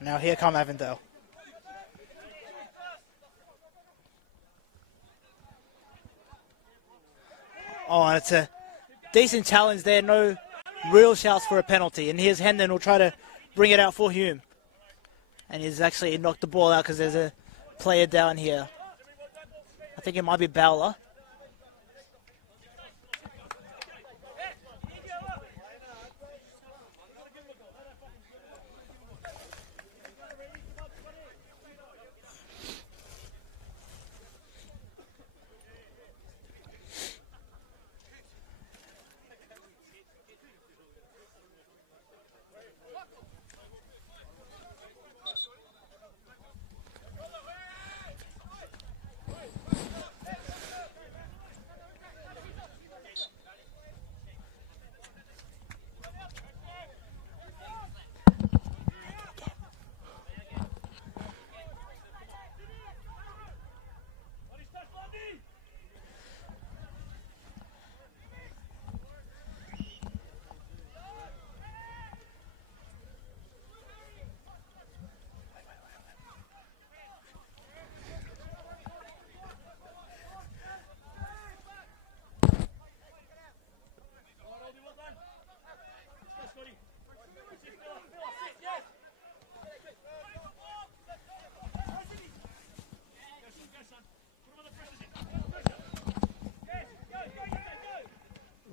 Now here come Avondale. Oh, and it's a decent challenge there. No real shouts for a penalty. And here's Hendon will try to bring it out for Hume. And he's actually knocked the ball out because there's a player down here. I think it might be Bowler.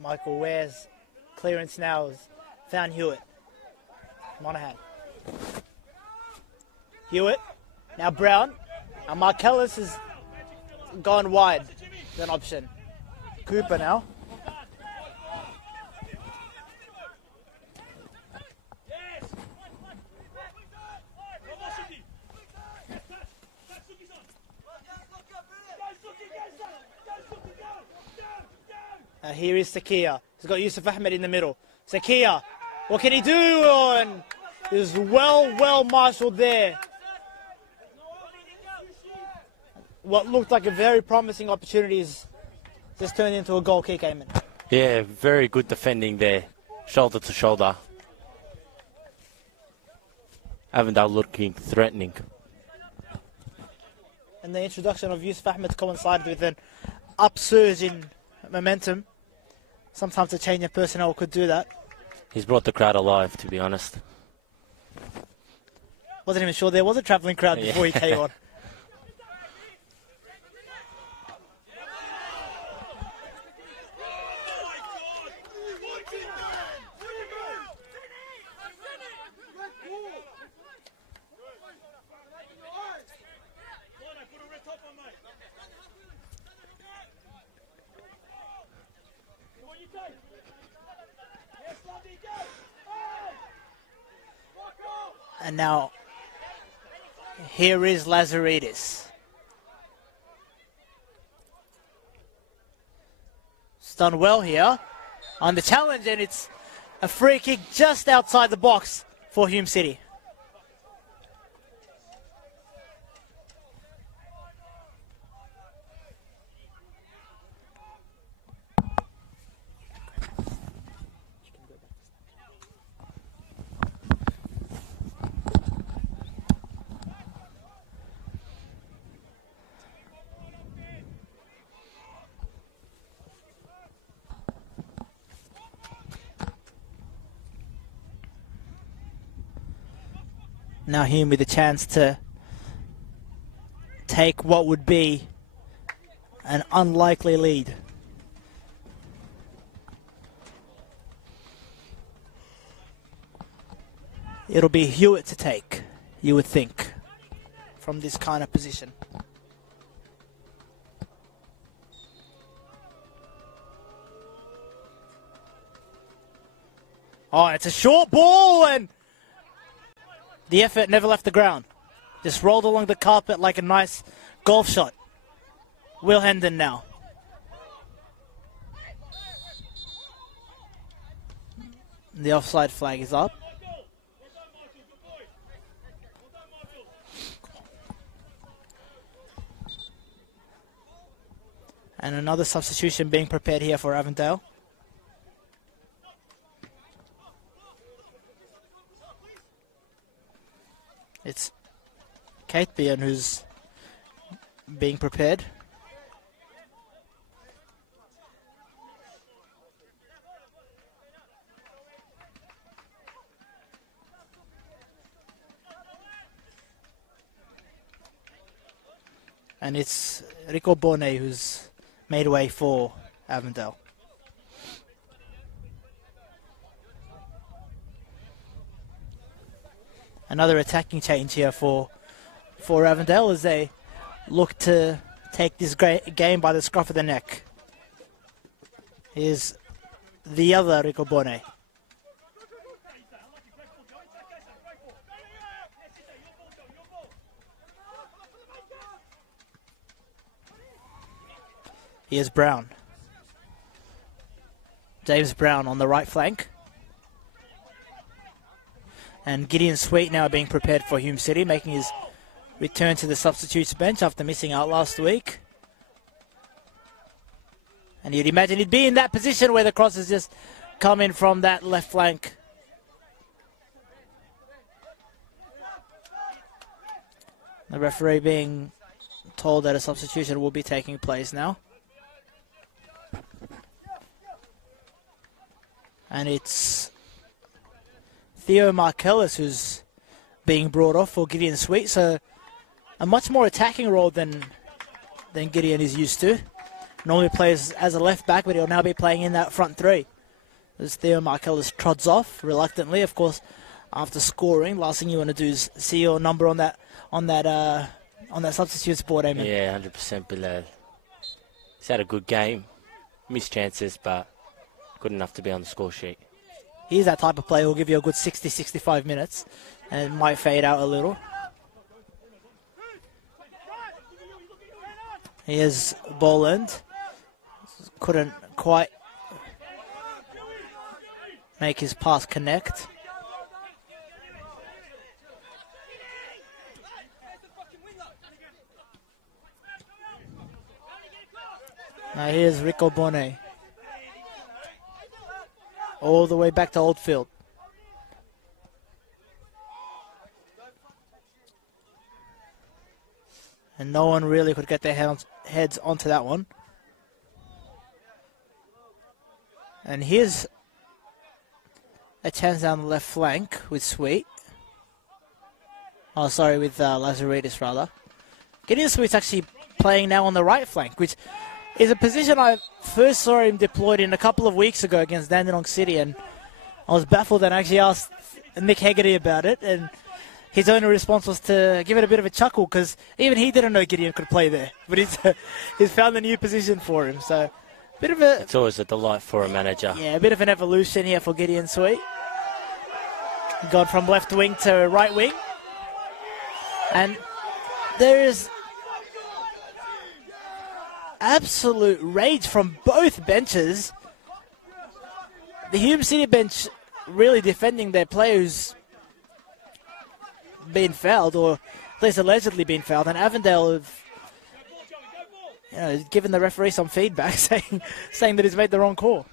Michael Ware's clearance now has found Hewitt. Monahan. Hewitt. Now Brown. Now Markellis has gone wide. Is an option. Cooper now. Here is Sakia. He's got Yusuf Ahmed in the middle. Sakia, what can he do? Oh, and is well marshalled there. What looked like a very promising opportunity is just turned into a goal kick, Eamon. Yeah, very good defending there. Shoulder to shoulder. Avondale looking threatening. And the introduction of Yusuf Ahmed coincided with an upsurge in momentum. Sometimes a change of personnel could do that. He's brought the crowd alive, to be honest. Wasn't even sure there was a travelling crowd before he came on. And now, here is Lazaridis. It's done well here on the challenge, and it's a free kick just outside the box for Hume City. Now Hume with a chance to take what would be an unlikely lead. It'll be Hewitt to take, you would think, from this kind of position. Oh, it's a short ball, and the effort never left the ground. Just rolled along the carpet like a nice golf shot. Will Hendon now. The offside flag is up. And another substitution being prepared here for Avondale. It's Kate Bean who's being prepared. And it's Rico Bonnet who's made way for Avondale. Another attacking change here for Avondale as they look to take this great game by the scruff of the neck. Here's the other Rico Bonnet. Here's Brown. James Brown on the right flank. And Gideon Sweet now being prepared for Hume City, making his return to the substitutes bench after missing out last week. And you'd imagine he'd be in that position where the crosses just come in from that left flank. The referee being told that a substitution will be taking place now. And it's Theo Markellis who's being brought off for Gideon Sweet. So a much more attacking role than Gideon is used to. Normally plays as a left back, but he'll now be playing in that front three. As Theo Markellis trods off reluctantly, of course, after scoring. Last thing you want to do is see your number on that substitutes board, Eamon. Yeah, 100% Bilal. He's had a good game. Missed chances, but good enough to be on the score sheet. He's that type of player who'll give you a good 60, 65 minutes and might fade out a little. Here's Boland. Couldn't quite make his pass connect. Now here's Rico Bonnet. All the way back to Oldfield. And no one really could get their heads onto that one. And here's a chance down the left flank with Sweet. Oh, sorry, with Lazaridis, rather. Gideon Sweet's actually playing now on the right flank, which is a position I first saw him deployed in a couple of weeks ago against Dandenong City, and I was baffled and actually asked Nick Hegarty about it, and his only response was to give it a bit of a chuckle because even he didn't know Gideon could play there, but he's found a new position for him. So, bit of a. It's always a delight for a manager. Yeah, a bit of an evolution here for Gideon Sweet. Gone from left wing to right wing, and there is absolute rage from both benches. The Hume City bench really defending their player who's been fouled, or at least allegedly been fouled, and Avondale have given the referee some feedback saying that he's made the wrong call.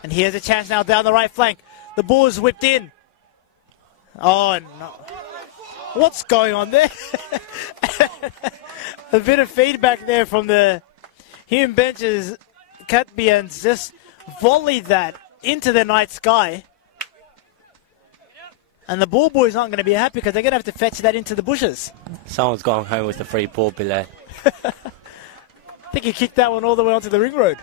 And here's a chance now down the right flank. The ball is whipped in. Oh, no. What's going on there? A bit of feedback there from the Hume benches. Katbians just volleyed that into the night sky. And the ball boys aren't going to be happy because they're going to have to fetch that into the bushes. Someone's going home with the free ball, Bilal. I think he kicked that one all the way onto the ring road.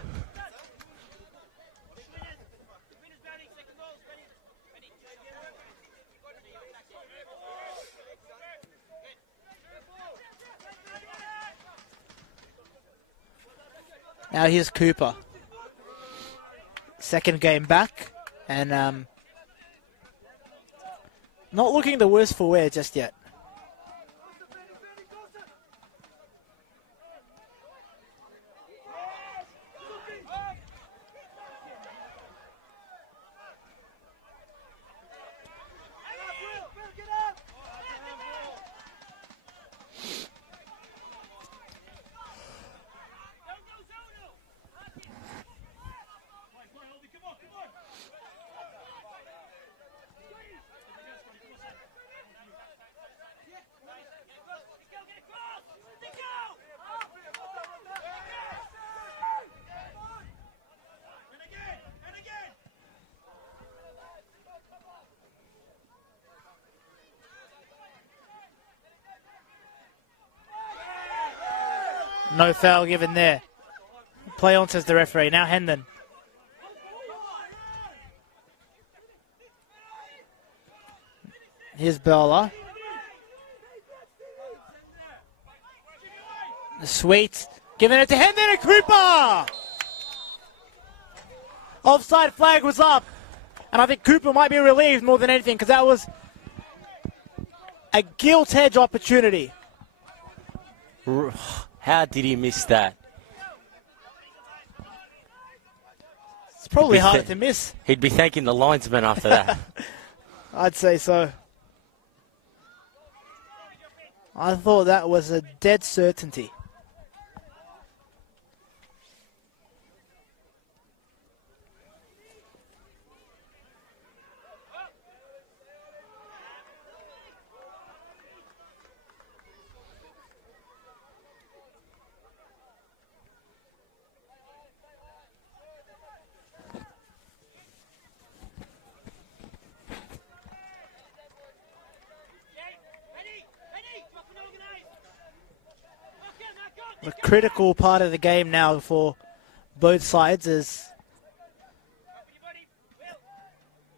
Now here's Cooper. Second game back, and not looking the worst for wear just yet. No foul given there. Play on, says the referee. Now Hendon. Here's Bella. The sweet. Giving it to Hendon and Cooper! Offside flag was up. And I think Cooper might be relieved more than anything because that was a gilt edge opportunity. How did he miss that? It's probably hard to miss. He'd be thanking the linesman after that. I'd say so. I thought that was a dead certainty. A critical part of the game now for both sides as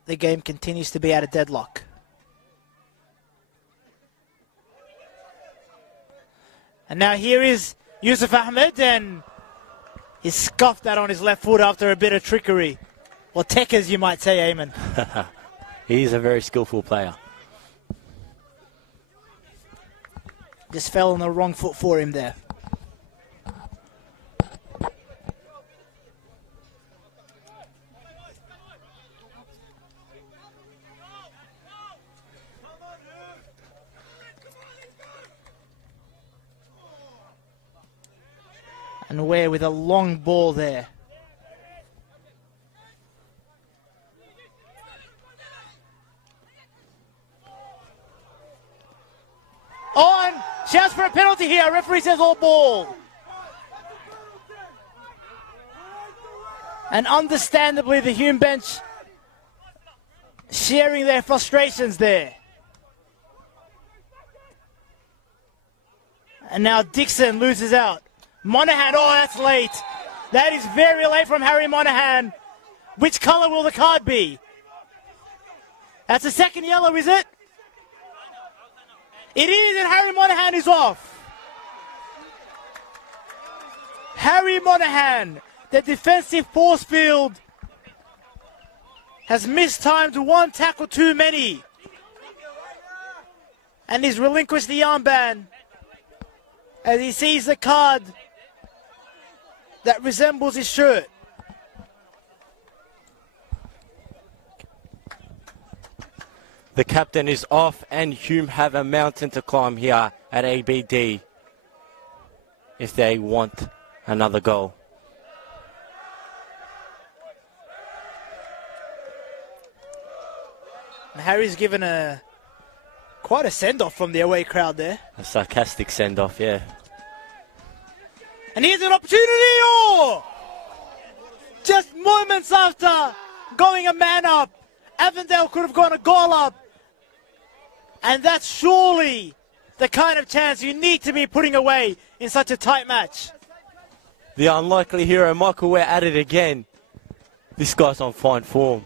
the game continues to be at a deadlock. And now here is Yusuf Ahmed, and he scuffed that on his left foot after a bit of trickery. Or tech, as you might say, Eamon. He's a very skillful player. Just fell on the wrong foot for him there. And Ware with a long ball there. On! Shouts for a penalty here. Referee says all ball. And understandably, the Hume bench sharing their frustrations there. And now Dixon loses out. Monahan, oh, that's late. That is very late from Harry Monahan. Which colour will the card be? That's a second yellow, is it? It is, and Harry Monahan is off. Harry Monahan, the defensive force field, has mistimed one tackle too many. And he's relinquished the armband as he sees the card that resembles his shirt. The captain is off, and Hume have a mountain to climb here at ABD if they want another goal. Harry's given quite a send-off from the away crowd there. A sarcastic send-off, yeah. And here's an opportunity, oh! Just moments after going a man up, Avondale could have gone a goal up. And that's surely the kind of chance you need to be putting away in such a tight match. The unlikely hero, Michael Ware, at it again. This guy's on fine form.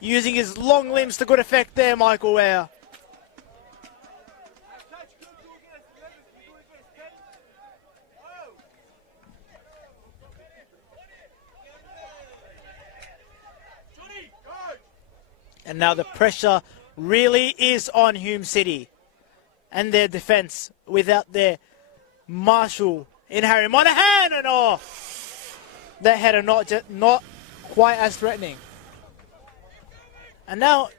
Using his long limbs to good effect there, Michael Ware. And now the pressure really is on Hume City and their defence without their marshal in Harry Monahan. And oh, that header not quite as threatening. And now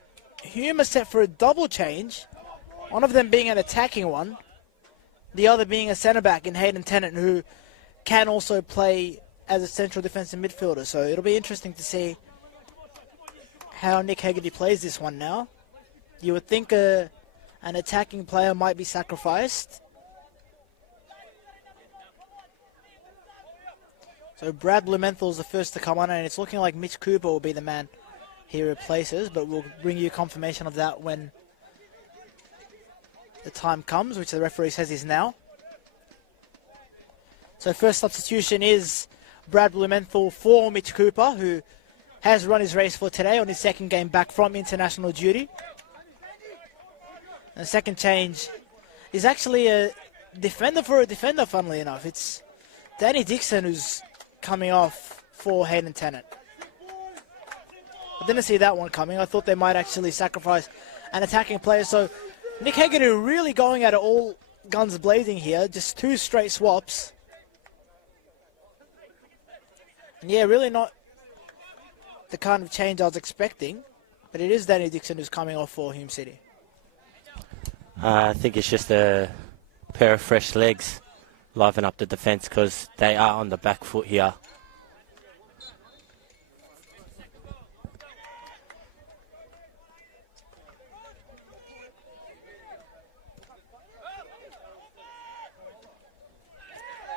Hume is set for a double change, one of them being an attacking one, the other being a centre-back in Hayden Tennant, who can also play as a central defensive midfielder. So it'll be interesting to see how Nick Hegarty plays this one now. You would think an attacking player might be sacrificed. So Brad Blumenthal is the first to come on, and it's looking like Mitch Cooper will be the man he replaces, but we'll bring you confirmation of that when the time comes, which the referee says is now. So first substitution is Brad Blumenthal for Mitch Cooper, who has run his race for today on his second game back from international duty. And the second change is actually a defender for a defender, funnily enough. It's Danny Dixon who's coming off for Hayden Tennant. I didn't see that one coming. I thought they might actually sacrifice an attacking player. So Nick Hegarty really going at it all guns blazing here. Just two straight swaps. And yeah, really not the kind of change I was expecting. But it is Danny Dixon who's coming off for Hume City. I think it's just a pair of fresh legs liven up the defence because they are on the back foot here.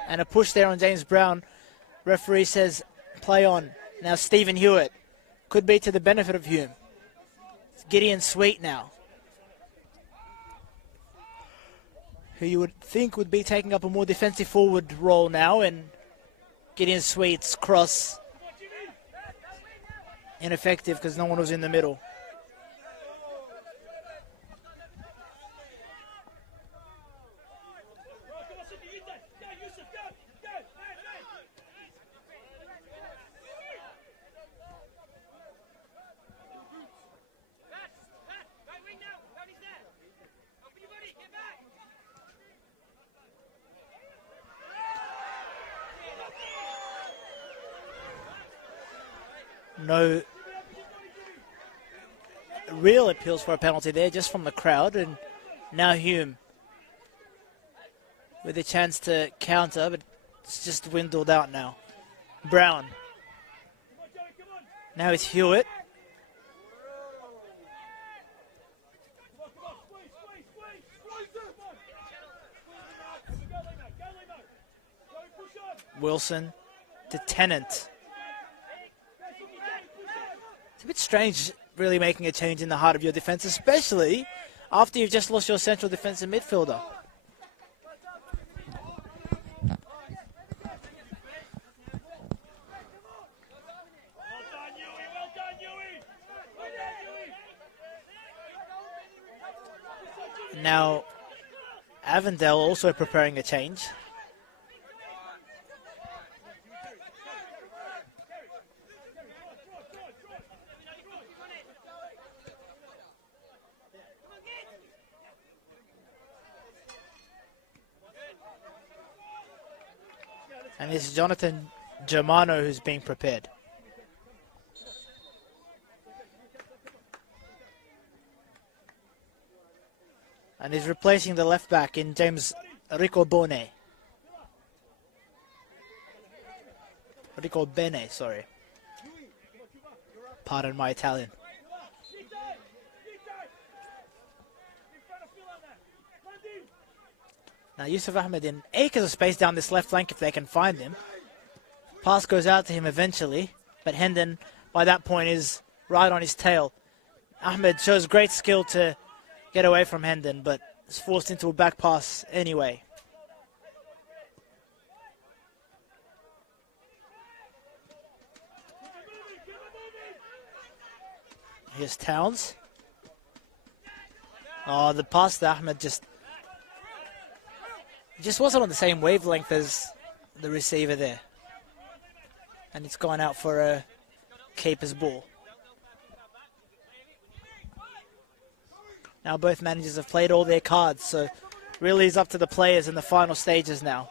And a push there on James Brown. Referee says play on. Now Stephen Hewitt could be to the benefit of Hume. It's Gideon Sweet now, who you would think would be taking up a more defensive forward role now, and Gideon Sweet's cross ineffective because no one was in the middle. No real appeals for a penalty there, just from the crowd. And now Hume with a chance to counter, but it's just dwindled out now. Brown. Now it's Hewitt. Wilson to Tennant. It's a bit strange really making a change in the heart of your defence, especially after you've just lost your central defensive midfielder. Now Avondale also preparing a change. And it's Jonathan Germano who's being prepared. And he's replacing the left back in James Riccobene. Riccobene, sorry. Pardon my Italian. Now Yusuf Ahmed in acres of space down this left flank if they can find him. Pass goes out to him eventually, but Hendon by that point is right on his tail. Ahmed shows great skill to get away from Hendon, but is forced into a back pass anyway. Here's Towns. Oh, the pass to Ahmed just wasn't on the same wavelength as the receiver there. And it's gone out for a keeper's ball. Now both managers have played all their cards, so really it's up to the players in the final stages now.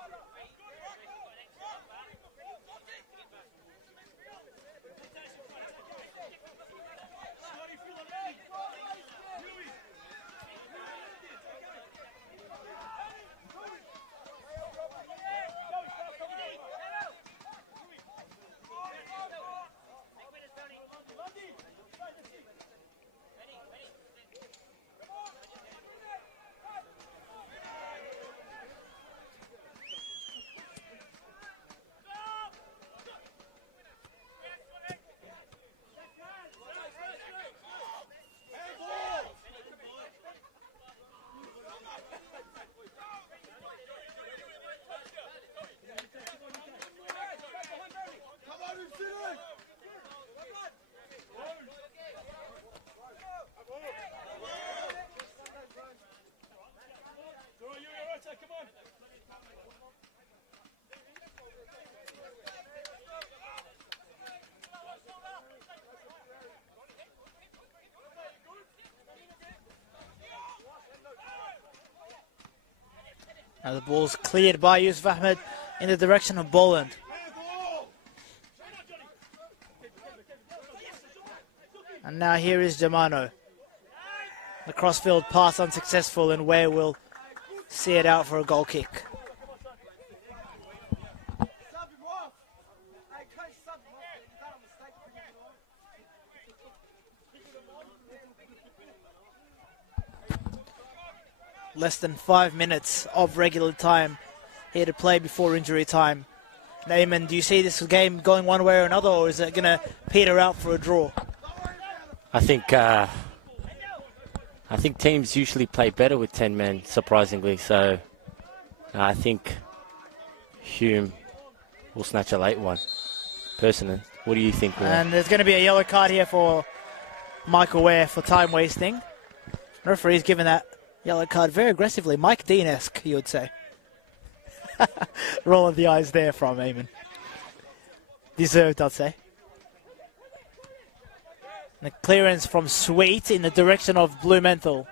Now the ball's cleared by Yusuf Ahmed in the direction of Boland. And now here is Germano. The crossfield pass unsuccessful, and Ware will see it out for a goal kick. Less than 5 minutes of regular time here to play before injury time. Naaman, do you see this game going one way or another, or is it going to peter out for a draw? I think teams usually play better with 10 men, surprisingly. So I think Hume will snatch a late one, personally. What do you think, Will? And there's going to be a yellow card here for Michael Ware for time wasting. The referee's given that yellow card very aggressively. Mike Dean-esque, you would say. Roll of the eyes there from Eamon. Deserved, I'd say. The clearance from Sweet in the direction of Blumenthal.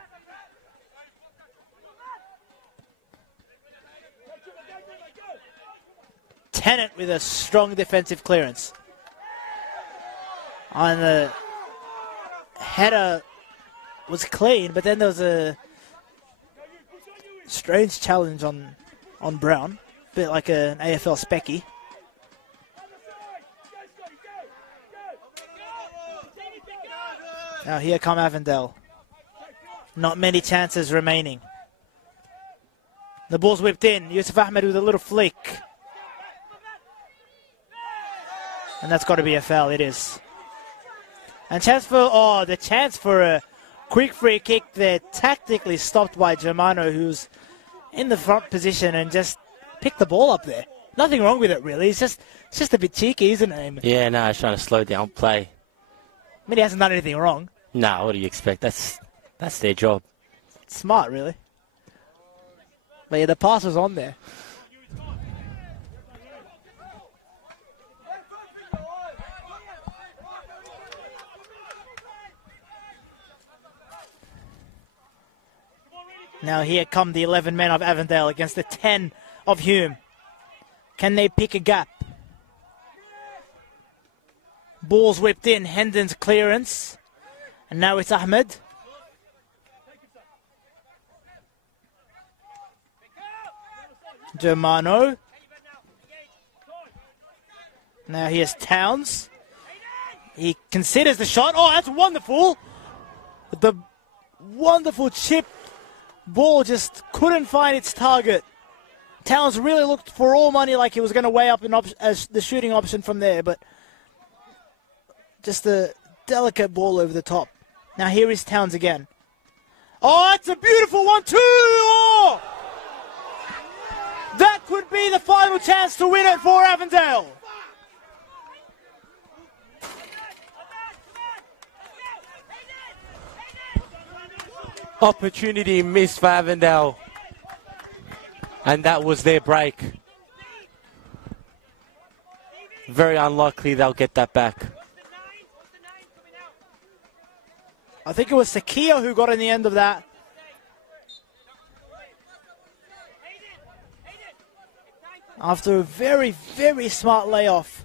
Tennant with a strong defensive clearance. On the header was clean, but then there was a strange challenge on Brown. A bit like an AFL specky. Now here come Avondale. Not many chances remaining. The ball's whipped in. Yusuf Ahmed with a little flick. And that's got to be a foul. It is. And the chance for a quick free kick there, tactically stopped by Germano, who's in the front position and just picked the ball up there. Nothing wrong with it, really. It's just a bit cheeky, isn't it? Yeah, no, he's trying to slow down play. I mean, he hasn't done anything wrong. No, what do you expect? That's their job. Smart, really. But yeah, the pass was on there. Now here come the 11 men of Avondale against the 10 of Hume. Can they pick a gap? Ball's whipped in. Hendon's clearance. And now it's Ahmed. Germano. Now here's Towns. He considers the shot. Oh, that's wonderful. The wonderful chip. Ball just couldn't find its target. Towns really looked for all money like he was going to weigh up as the shooting option from there, but just a delicate ball over the top. Now here is Towns again. Oh, it's a beautiful 1-2! Oh! That could be the final chance to win it for Avondale. Opportunity missed for Avondale. And that was their break. Very unlikely they'll get that back. I think it was Sakia who got in the end of that. after a very, very smart layoff.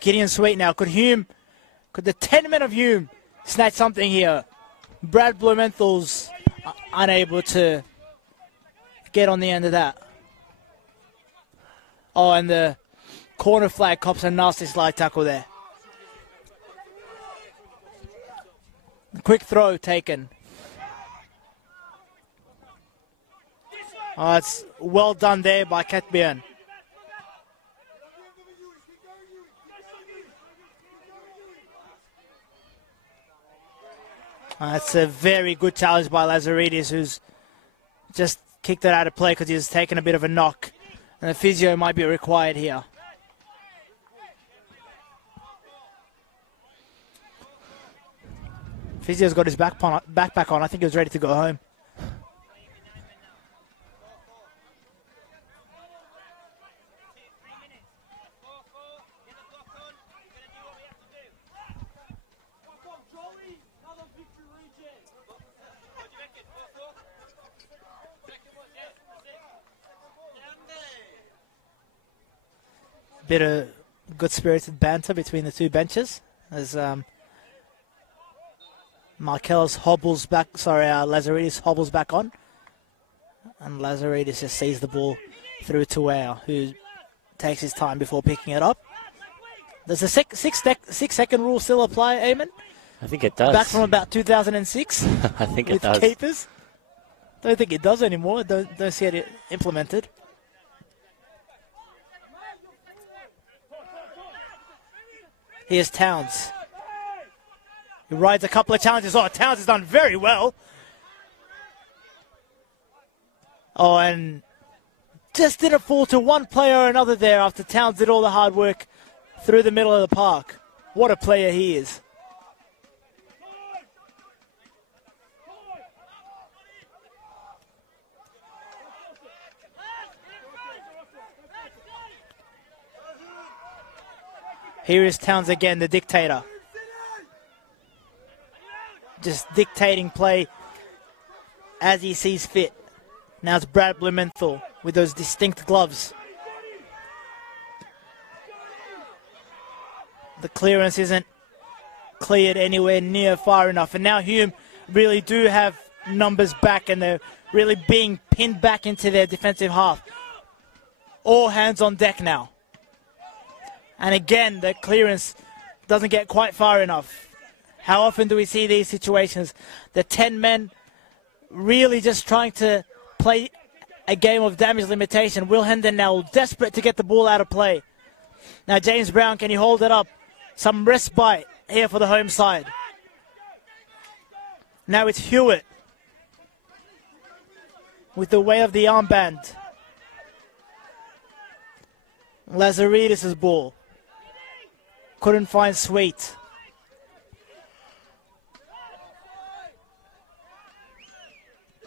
Gideon Sweet now. Could the 10 men of Hume snatch something here? Brad Blumenthal's unable to get on the end of that. Oh, and the corner flag cops a nasty slide tackle there. Quick throw taken. Oh, it's well done there by Katbjörn. That's a very good challenge by Lazaridis, who's just kicked it out of play because he's taken a bit of a knock. And the physio might be required here. Physio's got his backpack on. I think he was ready to go home. Bit of good-spirited banter between the two benches as Lazaridis hobbles back on, and Lazaridis just sees the ball through to Ware, who takes his time before picking it up. Does the six-second rule still apply, Eamon? I think it does. Back from about 2006. I think it does. With keepers. Don't think it does anymore. Don't see it implemented. Here's Towns. He rides a couple of challenges. Oh, Towns has done very well. Oh, and just didn't fall to one player or another there after Towns did all the hard work through the middle of the park. What a player he is. Here is Towns again, the dictator. Just dictating play as he sees fit. Now it's Brad Blumenthal with those distinct gloves. The clearance isn't cleared anywhere near far enough. And now Hume really do have numbers back, and they're really being pinned back into their defensive half. All hands on deck now. And again, the clearance doesn't get quite far enough. How often do we see these situations? The 10 men really just trying to play a game of damage limitation. Will Hendon now desperate to get the ball out of play. Now James Brown, can he hold it up? Some respite here for the home side. Now it's Hewitt with the way of the armband. Lazaridis' ball. Couldn't find Sweet.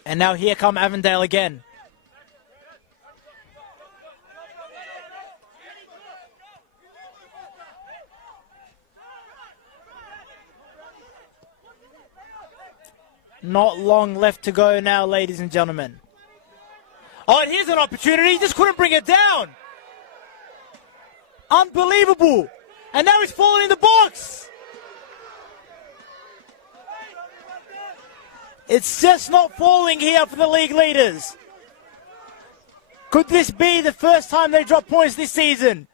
And now here come Avondale again. Not long left to go now, ladies and gentlemen. Oh, and here's an opportunity. He just couldn't bring it down. Unbelievable. And now he's falling in the box. It's just not falling here for the league leaders. Could this be the first time they drop points this season?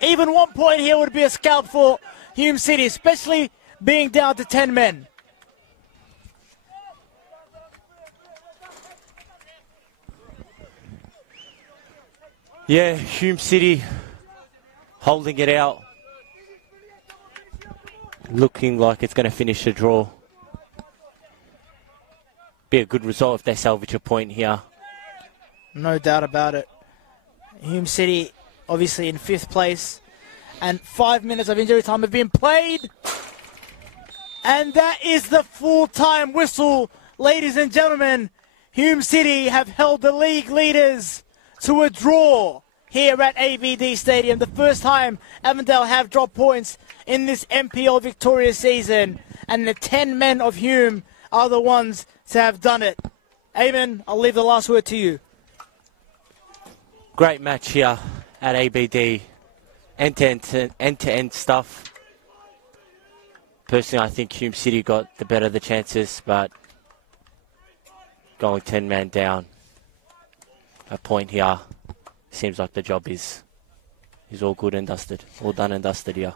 Even 1 point here would be a scalp for Hume City, especially being down to 10 men. Yeah, Hume City holding it out. Looking like it's going to finish a draw. Be a good result if they salvage a point here. No doubt about it. Hume City obviously in 5th place. And 5 minutes of injury time have been played. And that is the full-time whistle, ladies and gentlemen. Hume City have held the league leaders to a draw here at ABD Stadium. The first time Avondale have dropped points in this NPL Victoria season. And the 10 men of Hume are the ones to have done it. Eamon, I'll leave the last word to you. Great match here at ABD. End-to-end stuff. Personally, I think Hume City got the better of the chances, but going 10-man down, a point here, seems like the job is all good and dusted. All done and dusted here.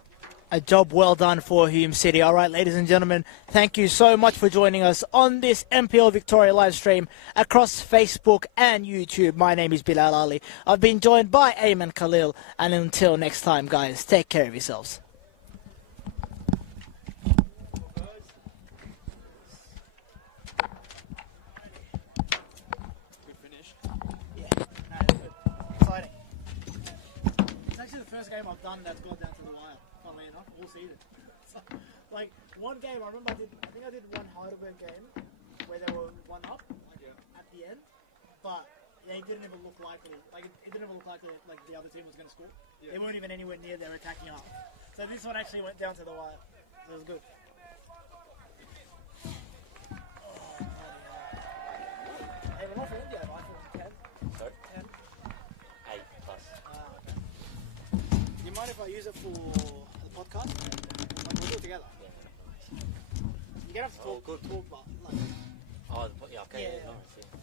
A job well done for Hume City. All right, ladies and gentlemen, thank you so much for joining us on this NPL Victoria live stream across Facebook and YouTube. My name is Bilal Ali. I've been joined by Eamon Khalil. And until next time, guys, take care of yourselves. Good finish. Yeah, no, good. Exciting. It's actually the first game I've done that's gone down to the wire. Funnily enough, all season. Like one game, I remember I think I did one Heidelberg game where they were one up at the end, but they didn't even look likely. Like it didn't even look likely like the other team was going to score. Yeah. They weren't even anywhere near their attacking up. So this one actually went down to the wire. So it was good. Hey, we're not for India, right? For 10? Sorry? 10. 8 plus. Okay. You mind if I use it for the podcast? Like we'll do it together. Yeah. You're gonna have to talk, good. talk, but like. Oh, yeah, okay. Yeah. Yeah, nice, yeah.